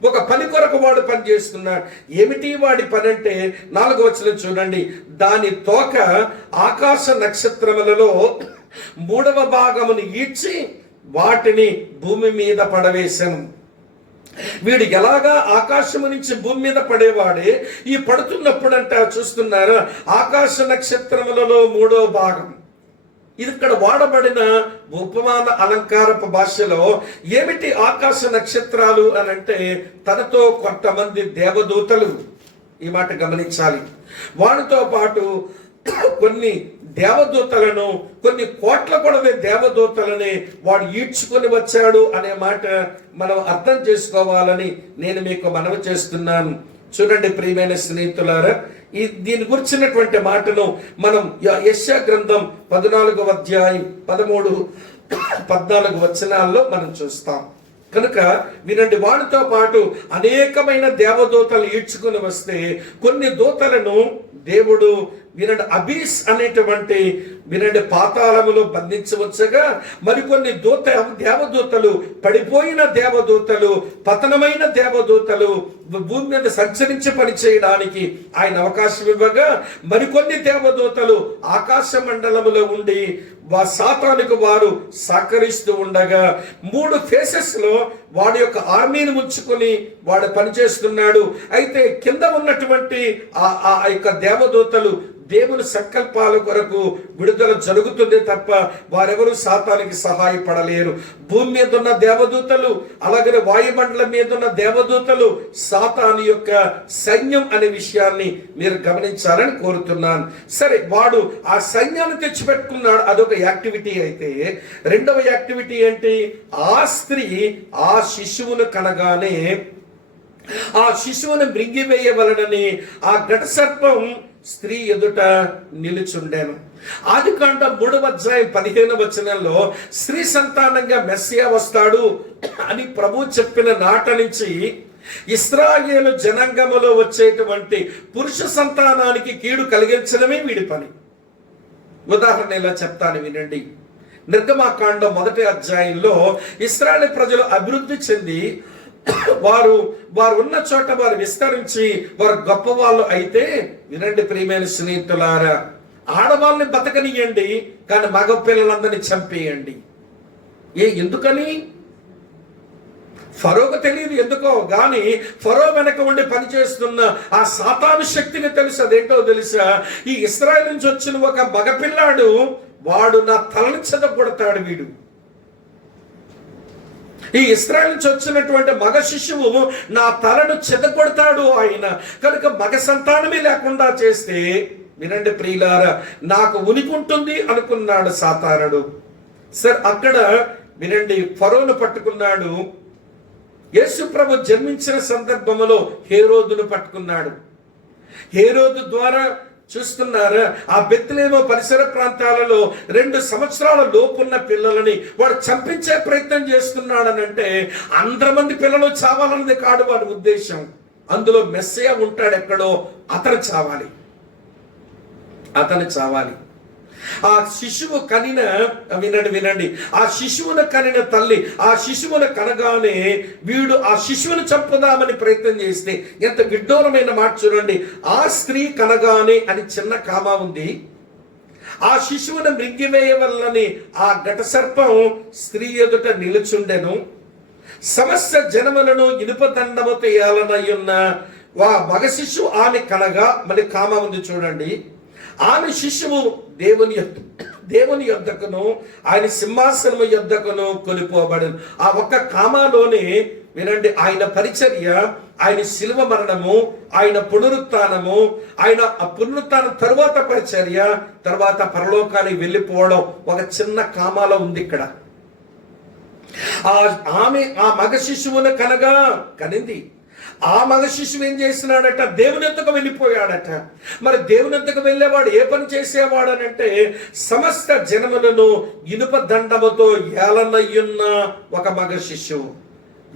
ఒక పని కొరకు వాడు పని చేస్తున్నాడు. ఏమిటి వాడి పని అంటే 4వ వచనం చూడండి, దాని తోక ఆకాశ నక్షత్రములలో 3వ భాగమును ఈడ్చి వాటిని భూమి మీద పడవేశాను. వీడు ఎలాగా ఆకాశము నుంచి భూమి మీద పడేవాడే, ఈ పడుతున్నప్పుడంట చూస్తున్నారా, ఆకాశ నక్షత్రములలో 3వ భాగం. ఇది ఇక్కడ వాడబడిన ఉపమాన అలంకారపు భాషలో ఏమిటి ఆకాశ నక్షత్రాలు అని అంటే, తనతో కొంతమంది దేవదూతలు, ఈ మాట గమనించాలి, వానితో పాటు కొన్ని దేవదూతలను, కొన్ని కోట్ల కొలది దేవదూతలని వాడు ఈడ్చుకొని వచ్చాడు అనే మాట మనం అర్థం చేసుకోవాలని నేను మీకు మనవి చేస్తున్నాను. చూడండి ప్రియమైన స్నేహితులారా, దీని గురించినటువంటి మాటను మనం యెషయా గ్రంథం 14వ అధ్యాయం 13-14 వచనాల్లో మనం చూస్తాం. కనుక వినండి, వాడితో పాటు అనేకమైన దేవదూతలు ఈడ్చుకుని వస్తే, కొన్ని దూతలను దేవుడు వినండి అబీస్ అనేటువంటి వినండి పాతాళములో బంధించవచ్చగా, మరికొన్ని దేవదూతలు, పడిపోయిన దేవదూతలు, పతనమైన దేవదూతలు భూమి మీద సంచరించి పని చేయడానికి ఆయన అవకాశం ఇవ్వగా, మరికొన్ని దేవదూతలు ఆకాశ మండలములో ఉండి సాతానుకు వారు సహకరిస్తూ ఉండగా, 3 ఫేసెస్ లో వాడి యొక్క ఆర్మీని ఉంచుకొని వాడు పనిచేస్తున్నాడు. అయితే కింద ఉన్నటువంటి ఆ యొక్క దేవదూతలు దేవుని సంకల్పాల కొరకు విడుదల జరుగుతుంది తప్ప వారెవరు సాతానికి సహాయపడలేరు. భూమి మీద ఉన్న దేవదూతలు, అలాగే వాయుమండలం మీద ఉన్న దేవదూతలు సాతాను యొక్క సైన్యం అనే విషయాన్ని మీరు గమనించాలని కోరుతున్నాను. సరే, వాడు ఆ సైన్యాన్ని తెచ్చిపెట్టుకున్నాడు, అదొక యాక్టివిటీ. అయితే 2వ యాక్టివిటీ ఏంటి? ఆ స్త్రీ ఆ శిశువును కనగానే ఆ శిశువును మృంగివేయవలనని ఆ ఘట సర్పం స్త్రీ ఎదుట నిలుచుండెను. ఆదికాండం 3వ అధ్యాయం 15వ వచనంలో స్త్రీ సంతానంగా మెస్సియా వస్తాడు అని ప్రభు చెప్పిన నాట నుంచి ఇశ్రాయేలు జనాంగములో వచ్చేటువంటి పురుష సంతానానికి కీడు కలిగించడమే వీడి పని. ఉదాహరణ ఇలా చెప్తాను వినండి. నిర్గమాకాండం 1వ అధ్యాయంలో ఇశ్రాయేలు ప్రజలు అభివృద్ధి చెంది వారు ఉన్న చోట వారు విస్తరించి వారు గొప్ప వాళ్ళు అయితే, వినండి ప్రియమైన స్నేహితులారా, ఆడవాళ్ళని బతకనియండి, కానీ మగ పిల్లలందరినీ చంపేయండి. ఎందుకని? ఫరోకు తెలియదు ఎందుకో గాని, ఫరో వెనక ఉండి పనిచేస్తున్న ఆ సాతాను శక్తిని తెలుసు. అదేంటో తెలుసా? ఈ ఇశ్రాయేలు నుంచి వచ్చిన ఒక మగపిల్లాడు, వాడు నా తలని చెదగొడతాడు. వీడు ఈ ఇశ్రాయేలు నుంచి వచ్చినటువంటి మగ శిశువు నా తలను చెదగొడతాడు ఆయన. కనుక మగ సంతానమే లేకుండా చేస్తే, వినండి ప్రియులారా, నాకు ఉనికి ఉంటుంది అనుకున్నాడు సాతానుడు. సరే, అక్కడ వినండి ఫరోను పట్టుకున్నాడు. యేసు ప్రభు జన్మించిన సందర్భంలో హేరోదును పట్టుకున్నాడు. హేరోదు ద్వారా చూస్తున్నారా? ఆ బెత్లెహేము పరిసర ప్రాంతాలలో 2 సంవత్సరాల లోపున్న పిల్లలని వాడు చంపించే ప్రయత్నం చేస్తున్నాడనంటే 100 మంది పిల్లలు చావాలన్నది కాదు వాడి ఉద్దేశం. అందులో మెస్సయ్య ఉంటాడు ఎక్కడో, అతను చావాలి. ఆ శిశువు కనిన, వినండి, ఆ శిశువును కనిన తల్లి ఆ శిశువును కనగానే వీడు ఆ శిశువును చంపుదామని ప్రయత్నం చేస్తే ఎంత విడ్డూరమైన మాట చూడండి. ఆ స్త్రీ కనగానే అని చిన్న కామా ఉంది. ఆ శిశువును మృంగివేయవల్లని ఆ ఘట సర్పం స్త్రీ ఎదుట నిలుచుండెను. సమస్త జనములను ఇనుప దండముతో ఏలనయ్యున్న మగ శిశువు ఆమె కనగా, మరి కామా ఉంది చూడండి. ఆమె శిశువు దేవుని యొద్దకును ఆయన సింహాసనము యొద్దకును కొనిపోబడను. ఆ ఒక్క కామాలోనే వినండి, ఆయన పరిచర్య, ఆయన శిలువ మరణము, ఆయన పునరుత్థానము, ఆయన పునరుత్థానం తరువాత పరిచర్య, తర్వాత పరలోకానికి వెళ్ళిపోవడం ఒక చిన్న కామాలో ఉంది ఇక్కడ. ఆమె ఆ మగ శిశువును కనింది. ఆ మగ శిశువు ఏం చేసినాడట? దేవుని యొద్దకు వెళ్ళిపోయాడట. మరి దేవుని యొద్దకు వెళ్ళేవాడు ఏ పని చేసేవాడు అనంటే, సమస్త జనములను ఇనుప దండముతో ఏలనయ్యున్న ఒక మగ శిశువు.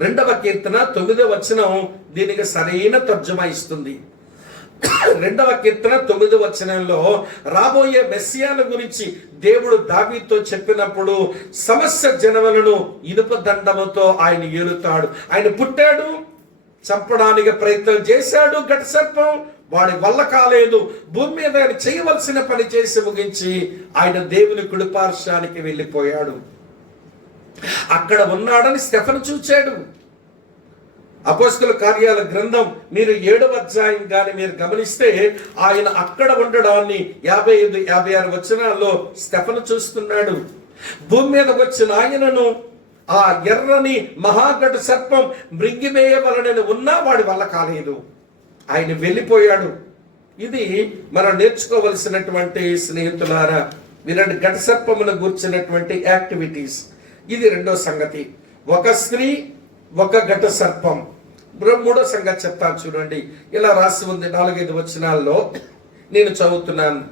2వ కీర్తన 9వ వచనం దీనికి సరైన తర్జుమా ఇస్తుంది. 2వ కీర్తన 9వ వచనంలో రాబోయే మెస్సియాను గురించి దేవుడు దావీదుతో చెప్పినప్పుడు సమస్త జనములను ఇనుప దండముతో ఆయన ఏలుతాడు. ఆయన పుట్టాడు, చంపడానికి ప్రయత్నం చేశాడు ఘట సర్పం, వాడి వల్ల కాలేదు. భూమి మీద ఆయన చేయవలసిన పని చేసి ముగించి ఆయన దేవుని కుడిపార్శ్వానికి వెళ్ళిపోయాడు. అక్కడ ఉన్నాడని స్టెఫను చూచాడు. అపోస్తలుల కార్యాల గ్రంథం మీరు 7వ అధ్యాయం కానీ మీరు గమనిస్తే ఆయన అక్కడ ఉండడాన్ని 55, 56 వచనాల్లో స్టెఫను చూస్తున్నాడు. భూమి మీద వచ్చిన ఆయనను ఆ ఎర్రని మహాఘట సర్పం మృంగివేయవలనని ఉన్నా వాడి వల్ల కాలేదు, ఆయన వెళ్ళిపోయాడు. ఇది మనం నేర్చుకోవలసినటువంటి స్నేహితులారా, వినండి, ఘట సర్పమును గూర్చినటువంటి యాక్టివిటీస్. ఇది 2వ సంగతి. ఒక స్త్రీ, ఒక ఘట సర్పం. 3వ సంగతి చెప్తాను చూడండి. ఇలా రాసి ఉంది 4-5 వచనాల్లో, నేను చదువుతున్నాను.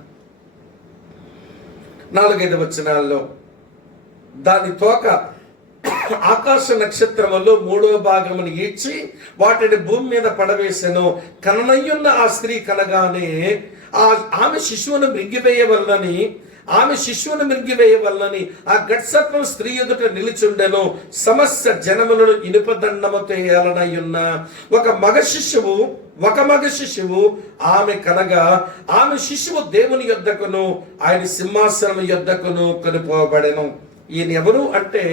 4-5 వచనాల్లో, దాని తోక ఆకాశ నక్షత్రములో 3వ భాగమును ఈడ్చి వాటిని భూమి మీద పడవేసెను. కననయ్యున్న ఆ స్త్రీ కనగానే ఆమె శిశువును మృంగివేయవల్లని ఆ ఘట సర్పం స్త్రీ ఎదుట నిలిచుండెను. సమస్త జనములను ఇనుప దండముతో ఏలనయ్యున్న ఒక మగ శిశువు ఆమె కనగా, ఆమె శిశువు దేవుని యొద్దకును ఆయన సింహాసనం యొద్దకును కొనిపోబడెను. ఈయన ఎవరు అంటే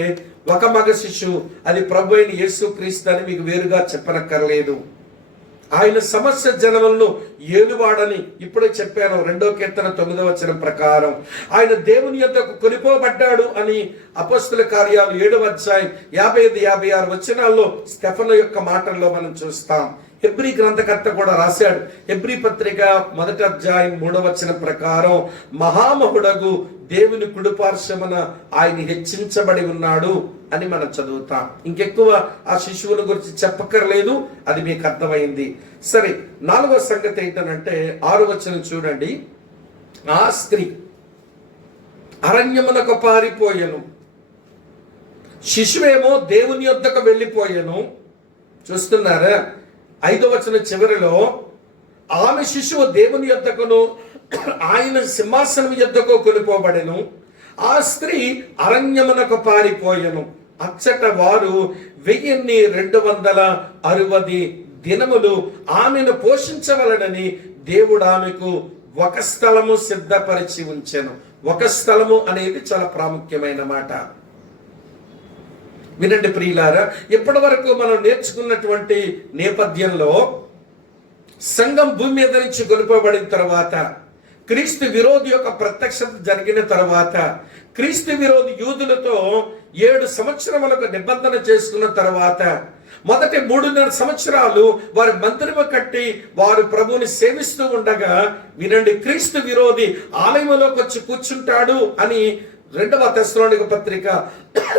ఒక మగ శిశువు, అది ప్రభు అయిన యేసుక్రీస్తు అని మీకు వేరుగా చెప్పనక్కర్లేదు. ఆయన సమస్త జనములను ఏలువాడని ఇప్పుడే చెప్పాను. 2వ కీర్తన 9వ వచనం ప్రకారం ఆయన దేవుని యొద్దకు కొనిపోబడ్డాడు అని అపోస్తలుల కార్యాలు 7వ అధ్యాయం 55, 56 వచనాల్లో స్టెఫను యొక్క మాటల్లో మనం చూస్తాం. హెబ్రీ గ్రంథకర్త కూడా రాశాడు. హెబ్రీ పత్రిక 1వ అధ్యాయం 3వ వచనం ప్రకారం మహామహుడగు దేవుని కుడిపార్శ్వమున ఆయన హెచ్చించబడి ఉన్నాడు అని మనం చదువుతాం. ఇంకెక్కువ ఆ శిశువుల గురించి చెప్పక్కర్లేదు, అది మీకు అర్థమైంది. సరే, 4వ సంగతి ఏంటనంటే 6వ వచనం చూడండి. ఆ స్త్రీ అరణ్యమునకు పారిపోయెను, శిశువేమో దేవుని యొద్దకు వెళ్ళిపోయెను. చూస్తున్నారా? 5వ వచనం చివరిలో ఆమె శిశువు దేవుని యొద్దకును ఆయన సింహాసనం యొద్దకు కొనిపోబడెను. ఆ స్త్రీ అరణ్యమునకు పారిపోయెను. అచ్చట వారు 1260 దినములు ఆమెను పోషించవలనని దేవుడు ఆమెకు ఒక స్థలము సిద్ధపరిచి ఉంచెను. ఒక స్థలము అనేది చాలా ప్రాముఖ్యమైన మాట. వినండి ప్రియులారా, ఇప్పటి వరకు మనం నేర్చుకున్నటువంటి నేపథ్యంలో సంఘం భూమి మీద నుంచి కొనిపోబడిన తర్వాత, క్రీస్తు విరోధి యొక్క ప్రత్యక్షత జరిగిన తర్వాత, క్రీస్తు విరోధి యూదులతో 7 సంవత్సరములకు నిబంధన చేసుకున్న తర్వాత, మొదటి 3.5 సంవత్సరాలు వారి మందిరము కట్టి వారు ప్రభువుని సేవిస్తూ ఉండగా, వినండి, క్రీస్తు విరోధి ఆలయంలోకి వచ్చి కూర్చుంటాడు అని రెండవ తెస్సలోనిక పత్రిక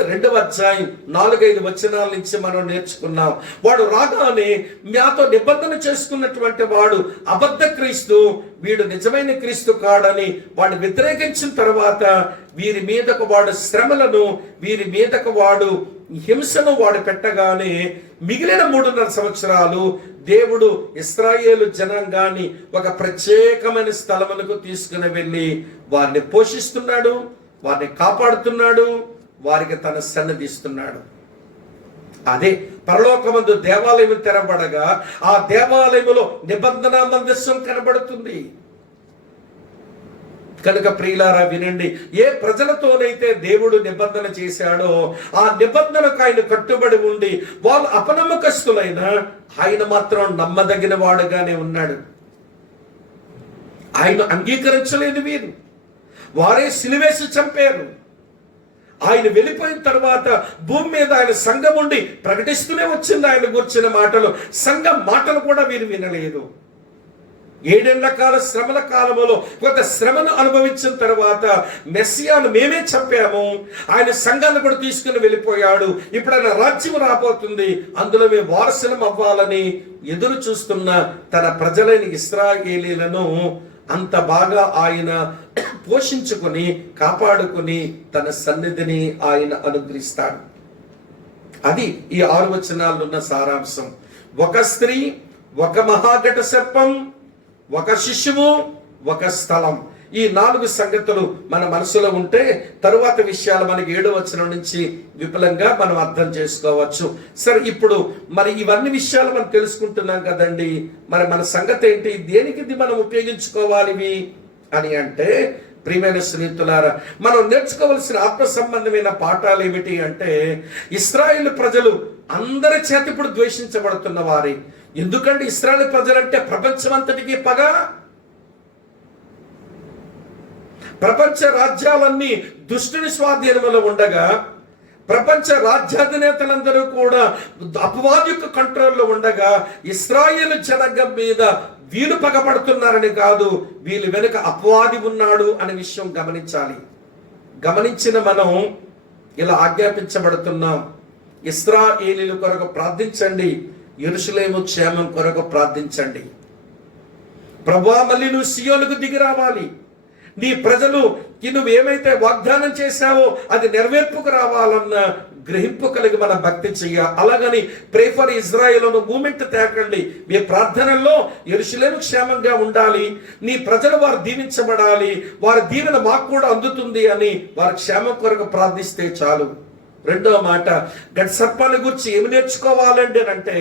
2వ అధ్యాయం 4-5 వచనాల నుంచి మనం నేర్చుకున్నాం. వాడు రాగానే మాతో నిబంధన చేసుకున్నటువంటి వాడు అబద్ధ క్రీస్తు, వీడు నిజమైన క్రీస్తు కాడని వాడిని వ్యతిరేకించిన తర్వాత వీరి మీదకు వాడు శ్రమలను, వీరి మీదకు వాడు హింసను వాడు పెట్టగానే మిగిలిన 3.5 సంవత్సరాలు దేవుడు ఇశ్రాయేలు జనాంగాన్ని ఒక ప్రత్యేకమైన స్థలములకు తీసుకుని వెళ్ళి వారిని పోషిస్తున్నాడు, వారిని కాపాడుతున్నాడు, వారికి తన సన్నిధిస్తున్నాడు. అదే పరలోకమందు దేవాలయం తెరబడగా ఆ దేవాలయములో నిబంధన మందస్సం కనబడుతుంది. కనుక ప్రియులారా వినండి, ఏ ప్రజలతోనైతే దేవుడు నిబంధన చేశాడో ఆ నిబంధనకు ఆయన కట్టుబడి ఉండి వాళ్ళు అపనమ్మకస్తులైన ఆయన మాత్రం నమ్మదగిన వాడుగానే ఉన్నాడు. ఆయన అంగీకరించలేదు వీరు, వారే సిలువేసి చంపారు. ఆయన వెళ్ళిపోయిన తర్వాత భూమి మీద ఆయన సంఘం ఉండి ప్రకటిస్తూనే వచ్చింది ఆయన గురించిన మాటలు. సంఘం మాటలు కూడా వీరు వినలేదు. 7 ఏళ్ల కాల శ్రమల కాలంలో ఒక శ్రమను అనుభవించిన తర్వాత మెస్సియాను మేమే చంపాము, ఆయన సంఘాన్ని కూడా తీసుకుని వెళ్ళిపోయాడు, ఇప్పుడు ఆయన రాజ్యం రాబోతుంది, అందులో మేము వారసులం అవ్వాలని ఎదురు చూస్తున్న తన ప్రజలైన ఇశ్రాయేలీలను అంత బాగా ఆయన పోషించుకొని కాపాడుకొని తన సన్నిధిని ఆయన అనుగ్రహిస్తాడు. అది ఈ 6 వచనాల్లో ఉన్న సారాంశం. ఒక స్త్రీ, ఒక మహాఘట సర్పం, ఒక శిశువు, ఒక స్థలం. ఈ 4 సంగతులు మన మనసులో ఉంటే తరువాత విషయాలు మనకి 7వ వచనం నుంచి విపులంగా మనం అర్థం చేసుకోవచ్చు. సరే, ఇప్పుడు మరి ఇవన్నీ విషయాలు మనం తెలుసుకుంటున్నాం కదండి, మరి మన సంగతి ఏంటి, దేనికి ఇది మనం ఉపయోగించుకోవాలి అని అంటే, ప్రియమైన స్నేహితులారా, మనం నేర్చుకోవలసిన ఆత్మ సంబంధమైన పాఠాలు ఏమిటి అంటే, ఇశ్రాయేలు ప్రజలు అందరి చేత ఇప్పుడు ద్వేషించబడుతున్న వారి. ఎందుకంటే ఇశ్రాయేలు ప్రజలంటే ప్రపంచమంతటికి పగ. ప్రపంచ రాజ్యాలన్నీ దుష్టుని స్వాధీనంలో ఉండగా ప్రపంచ రాజ్యాధినేతలందరూ కూడా అపవాది యొక్క కంట్రోల్లో ఉండగా ఇశ్రాయేలు జనాంగం మీద వీళ్ళు పగపడుతున్నారని కాదు, వీళ్ళు వెనుక అపవాది ఉన్నాడు అనే విషయం గమనించాలి. గమనించిన మనం ఇలా ఆజ్ఞాపించబడుతున్నాం, ఇశ్రాయేలీల కొరకు ప్రార్థించండి, యెరూషలేము క్షేమం కొరకు ప్రార్థించండి. ప్రభువా, మళ్ళీ నువ్వు సియోనుకు దిగి రావాలి, నీ ప్రజలు నువ్వు ఏమైతే వాగ్దానం చేశావో అది నెరవేర్పుకు రావాలన్న గ్రహింపు కలిగి మన భక్తి చెయ్య. అలాగని ప్రే ఫర్ ఇజ్రాయెల్ మూమెంట్ తేకండి. మీ ప్రార్థనల్లో యెరూషలేము క్షేమంగా ఉండాలి, నీ ప్రజలు వారు దీవించబడాలి, వారి దీవెన మాకు కూడా అందుతుంది అని వారి క్షేమం కొరకు ప్రార్థిస్తే చాలు. రెండో మాట, గట్ సర్పాన్ని గురించి ఏమి నేర్చుకోవాలండి అంటే,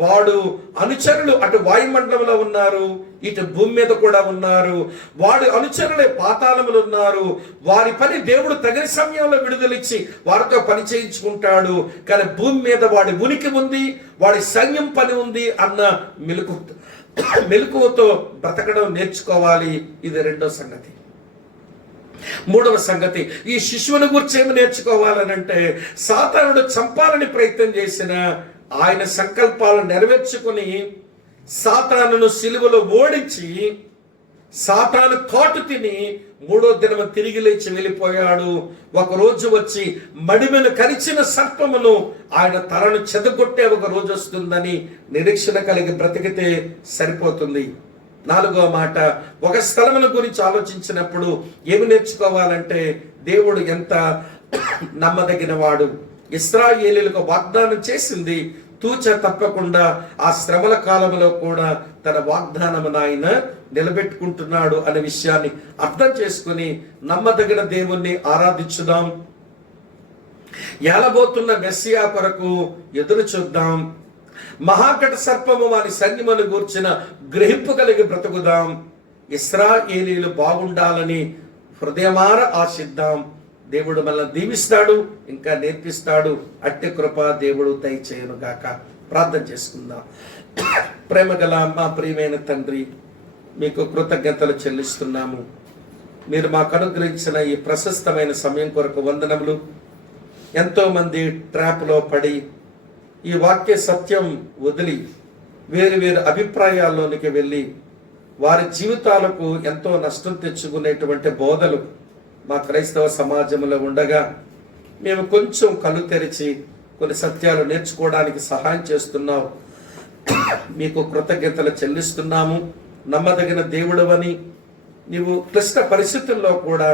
వాడు అనుచరులు అటు వాయుమండలంలో ఉన్నారు, ఇటు భూమి మీద కూడా ఉన్నారు. వాడి అనుచరులే పాతాళములు ఉన్నారు. వారి పని దేవుడు తగిన సమయంలో విడుదలిచ్చి వారితో పని చేయించుకుంటాడు. కానీ భూమి మీద వాడి ఉనికి ఉంది, వాడి సైన్యం పని ఉంది అన్న మెలకువతో బ్రతకడం నేర్చుకోవాలి. ఇది రెండో సంగతి. మూడవ సంగతి, ఈ శిశువుని గురించి ఏమి నేర్చుకోవాలనంటే, సాతానుడు చంపాలని ప్రయత్నం చేసిన ఆయన సంకల్పాలను నెరవేర్చుకుని సాతానును సిలువలో ఓడించి సాతాను కాటు తిని 3వ దినం తిరిగి లేచి వెళ్ళిపోయాడు. ఒక రోజు వచ్చి మడిమెను కరిచిన సర్పమును ఆయన తలను చెదగొట్టే ఒక రోజు వస్తుందని నిరీక్షణ కలిగి బ్రతికితే సరిపోతుంది. 4వ మాట, ఒక స్థలముల గురించి ఆలోచించినప్పుడు ఏమి నేర్చుకోవాలంటే, దేవుడు ఎంత నమ్మదగిన వాడు. ఇశ్రాయేలీయులకు వాగ్దానం చేసింది తూచ తప్పకుండా ఆ శ్రమల కాలంలో కూడా తన వాగ్దానమును ఆయన నిలబెట్టుకుంటున్నాడు అనే విషయాన్ని అర్థం చేసుకుని నమ్మదగిన దేవుణ్ణి ఆరాధించుదాం. ఏలబోతున్న మెస్సియా కొరకు ఎదురు చూద్దాం. మహాఘట సర్పము వారి సైన్యమును గూర్చిన గ్రహింపు కలిగి బ్రతుకుదాం. ఇశ్రాయేలీయులు బాగుండాలని హృదయమార ఆశిద్దాం. దేవుడు మనల్ని దీవిస్తాడు, ఇంకా నేర్పిస్తాడు. అట్టి కృప దేవుడు దయచేయును గాక. ప్రార్థన చేసుకుందాం. ప్రేమగల మా ప్రియమైన తండ్రి, మీకు కృతజ్ఞతలు చెల్లిస్తున్నాము. మీరు మాకు అనుగ్రహించిన ఈ ప్రశస్తమైన సమయం కొరకు వందనములు. ఎంతోమంది ట్రాప్లో పడి ఈ వాక్య సత్యం వదిలి వేరు వేరు అభిప్రాయాల్లోనికి వెళ్ళి వారి జీవితాలకు ఎంతో నష్టం తెచ్చుకునేటువంటి బోధలు మా క్రైస్తవ సమాజంలో ఉండగా మేము కొంచెం కళ్ళు తెరిచి కొన్ని సత్యాలు నేర్చుకోవడానికి సహాయం చేస్తున్నావు. మీకు కృతజ్ఞతలు చెల్లిస్తున్నాము. నమ్మదగిన దేవుడవని, నీవు క్లిష్ట పరిస్థితుల్లో కూడా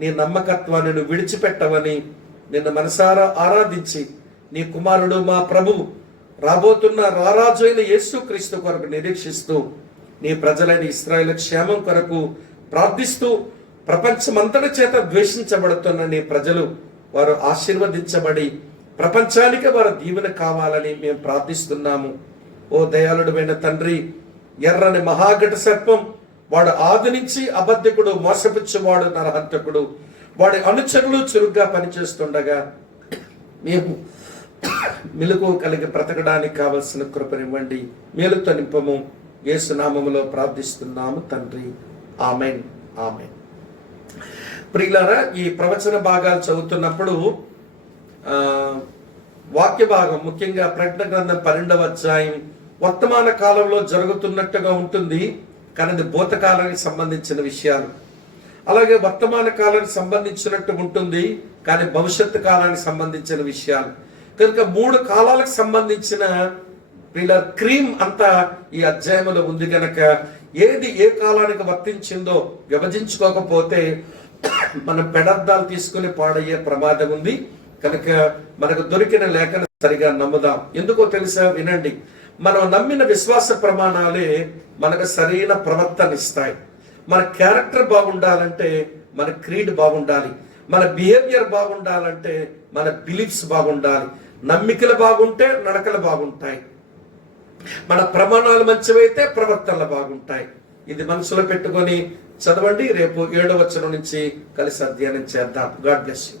నీ నమ్మకత్వాన్ని నువ్వు విడిచిపెట్టవని నిన్ను మనసారా ఆరాధించి నీ కుమారుడు మా ప్రభువు రాబోతున్న రారాజు అయిన యేసుక్రీస్తు కొరకు నిరీక్షిస్తూ నీ ప్రజలైన ఇశ్రాయేలు క్షేమం కొరకు ప్రార్థిస్తూ ప్రపంచమంతటి చేత ద్వేషించబడుతున్న నీ ప్రజలు వారు ఆశీర్వదించబడి ప్రపంచానికి వారు దీవెన కావాలని మేము ప్రార్థిస్తున్నాము. ఓ దయాళుడమైన తండ్రి, ఎర్రని మహాఘట సర్పం వాడు ఆది నుంచి అబద్ధికుడు, మోసపుచ్చువాడు, నరహంతకుడు, వాడి అనుచరులు చురుగ్గా పనిచేస్తుండగా మేము మెలకువ కలిగి బ్రతకడానికి కావలసిన కృపనివ్వండి. మేలుతో నింపము. యేసు నామములో ప్రార్థిస్తున్నాము తండ్రి. Amen, amen. ప్రియులారా, ఈ ప్రవచన భాగాలు చదువుతున్నప్పుడు వాక్య భాగం ముఖ్యంగా ప్రకటన గ్రంథం 12వ అధ్యాయం వర్తమాన కాలంలో జరుగుతున్నట్టుగా ఉంటుంది, కానీ అది భూతకాలానికి సంబంధించిన విషయాలు. అలాగే వర్తమాన కాలానికి సంబంధించినట్టు ఉంటుంది, కానీ భవిష్యత్తు కాలానికి సంబంధించిన విషయాలు. కనుక 3 కాలాలకు సంబంధించిన క్రీమ్ అంతా ఈ అధ్యాయంలో ఉంది. కనుక ఏది ఏ కాలానికి వర్తించిందో విభజించుకోకపోతే మనం పెడార్థాలు తీసుకుని పాడయ్యే ప్రమాదం ఉంది. కనుక మనకు దొరికిన లేఖను సరిగా నమ్ముదాం. ఎందుకో తెలుసా? వినండి. మనం నమ్మిన విశ్వాస ప్రమాణాలే మనకు సరైన ప్రవర్తన ఇస్తాయి. మన క్యారెక్టర్ బాగుండాలంటే మన క్రీడ్ బాగుండాలి. మన బిహేవియర్ బాగుండాలంటే మన బిలీఫ్స్ బాగుండాలి. నమ్మికలు బాగుంటే నడకలు బాగుంటాయి. మన ప్రమాణాలు మంచివైతే ప్రవర్తనలు బాగుంటాయి. ఇది మనసులో పెట్టుకొని చదవండి. రేపు 7వ వచనం నుంచి కలిసి అధ్యయనం చేద్దాం. God bless you.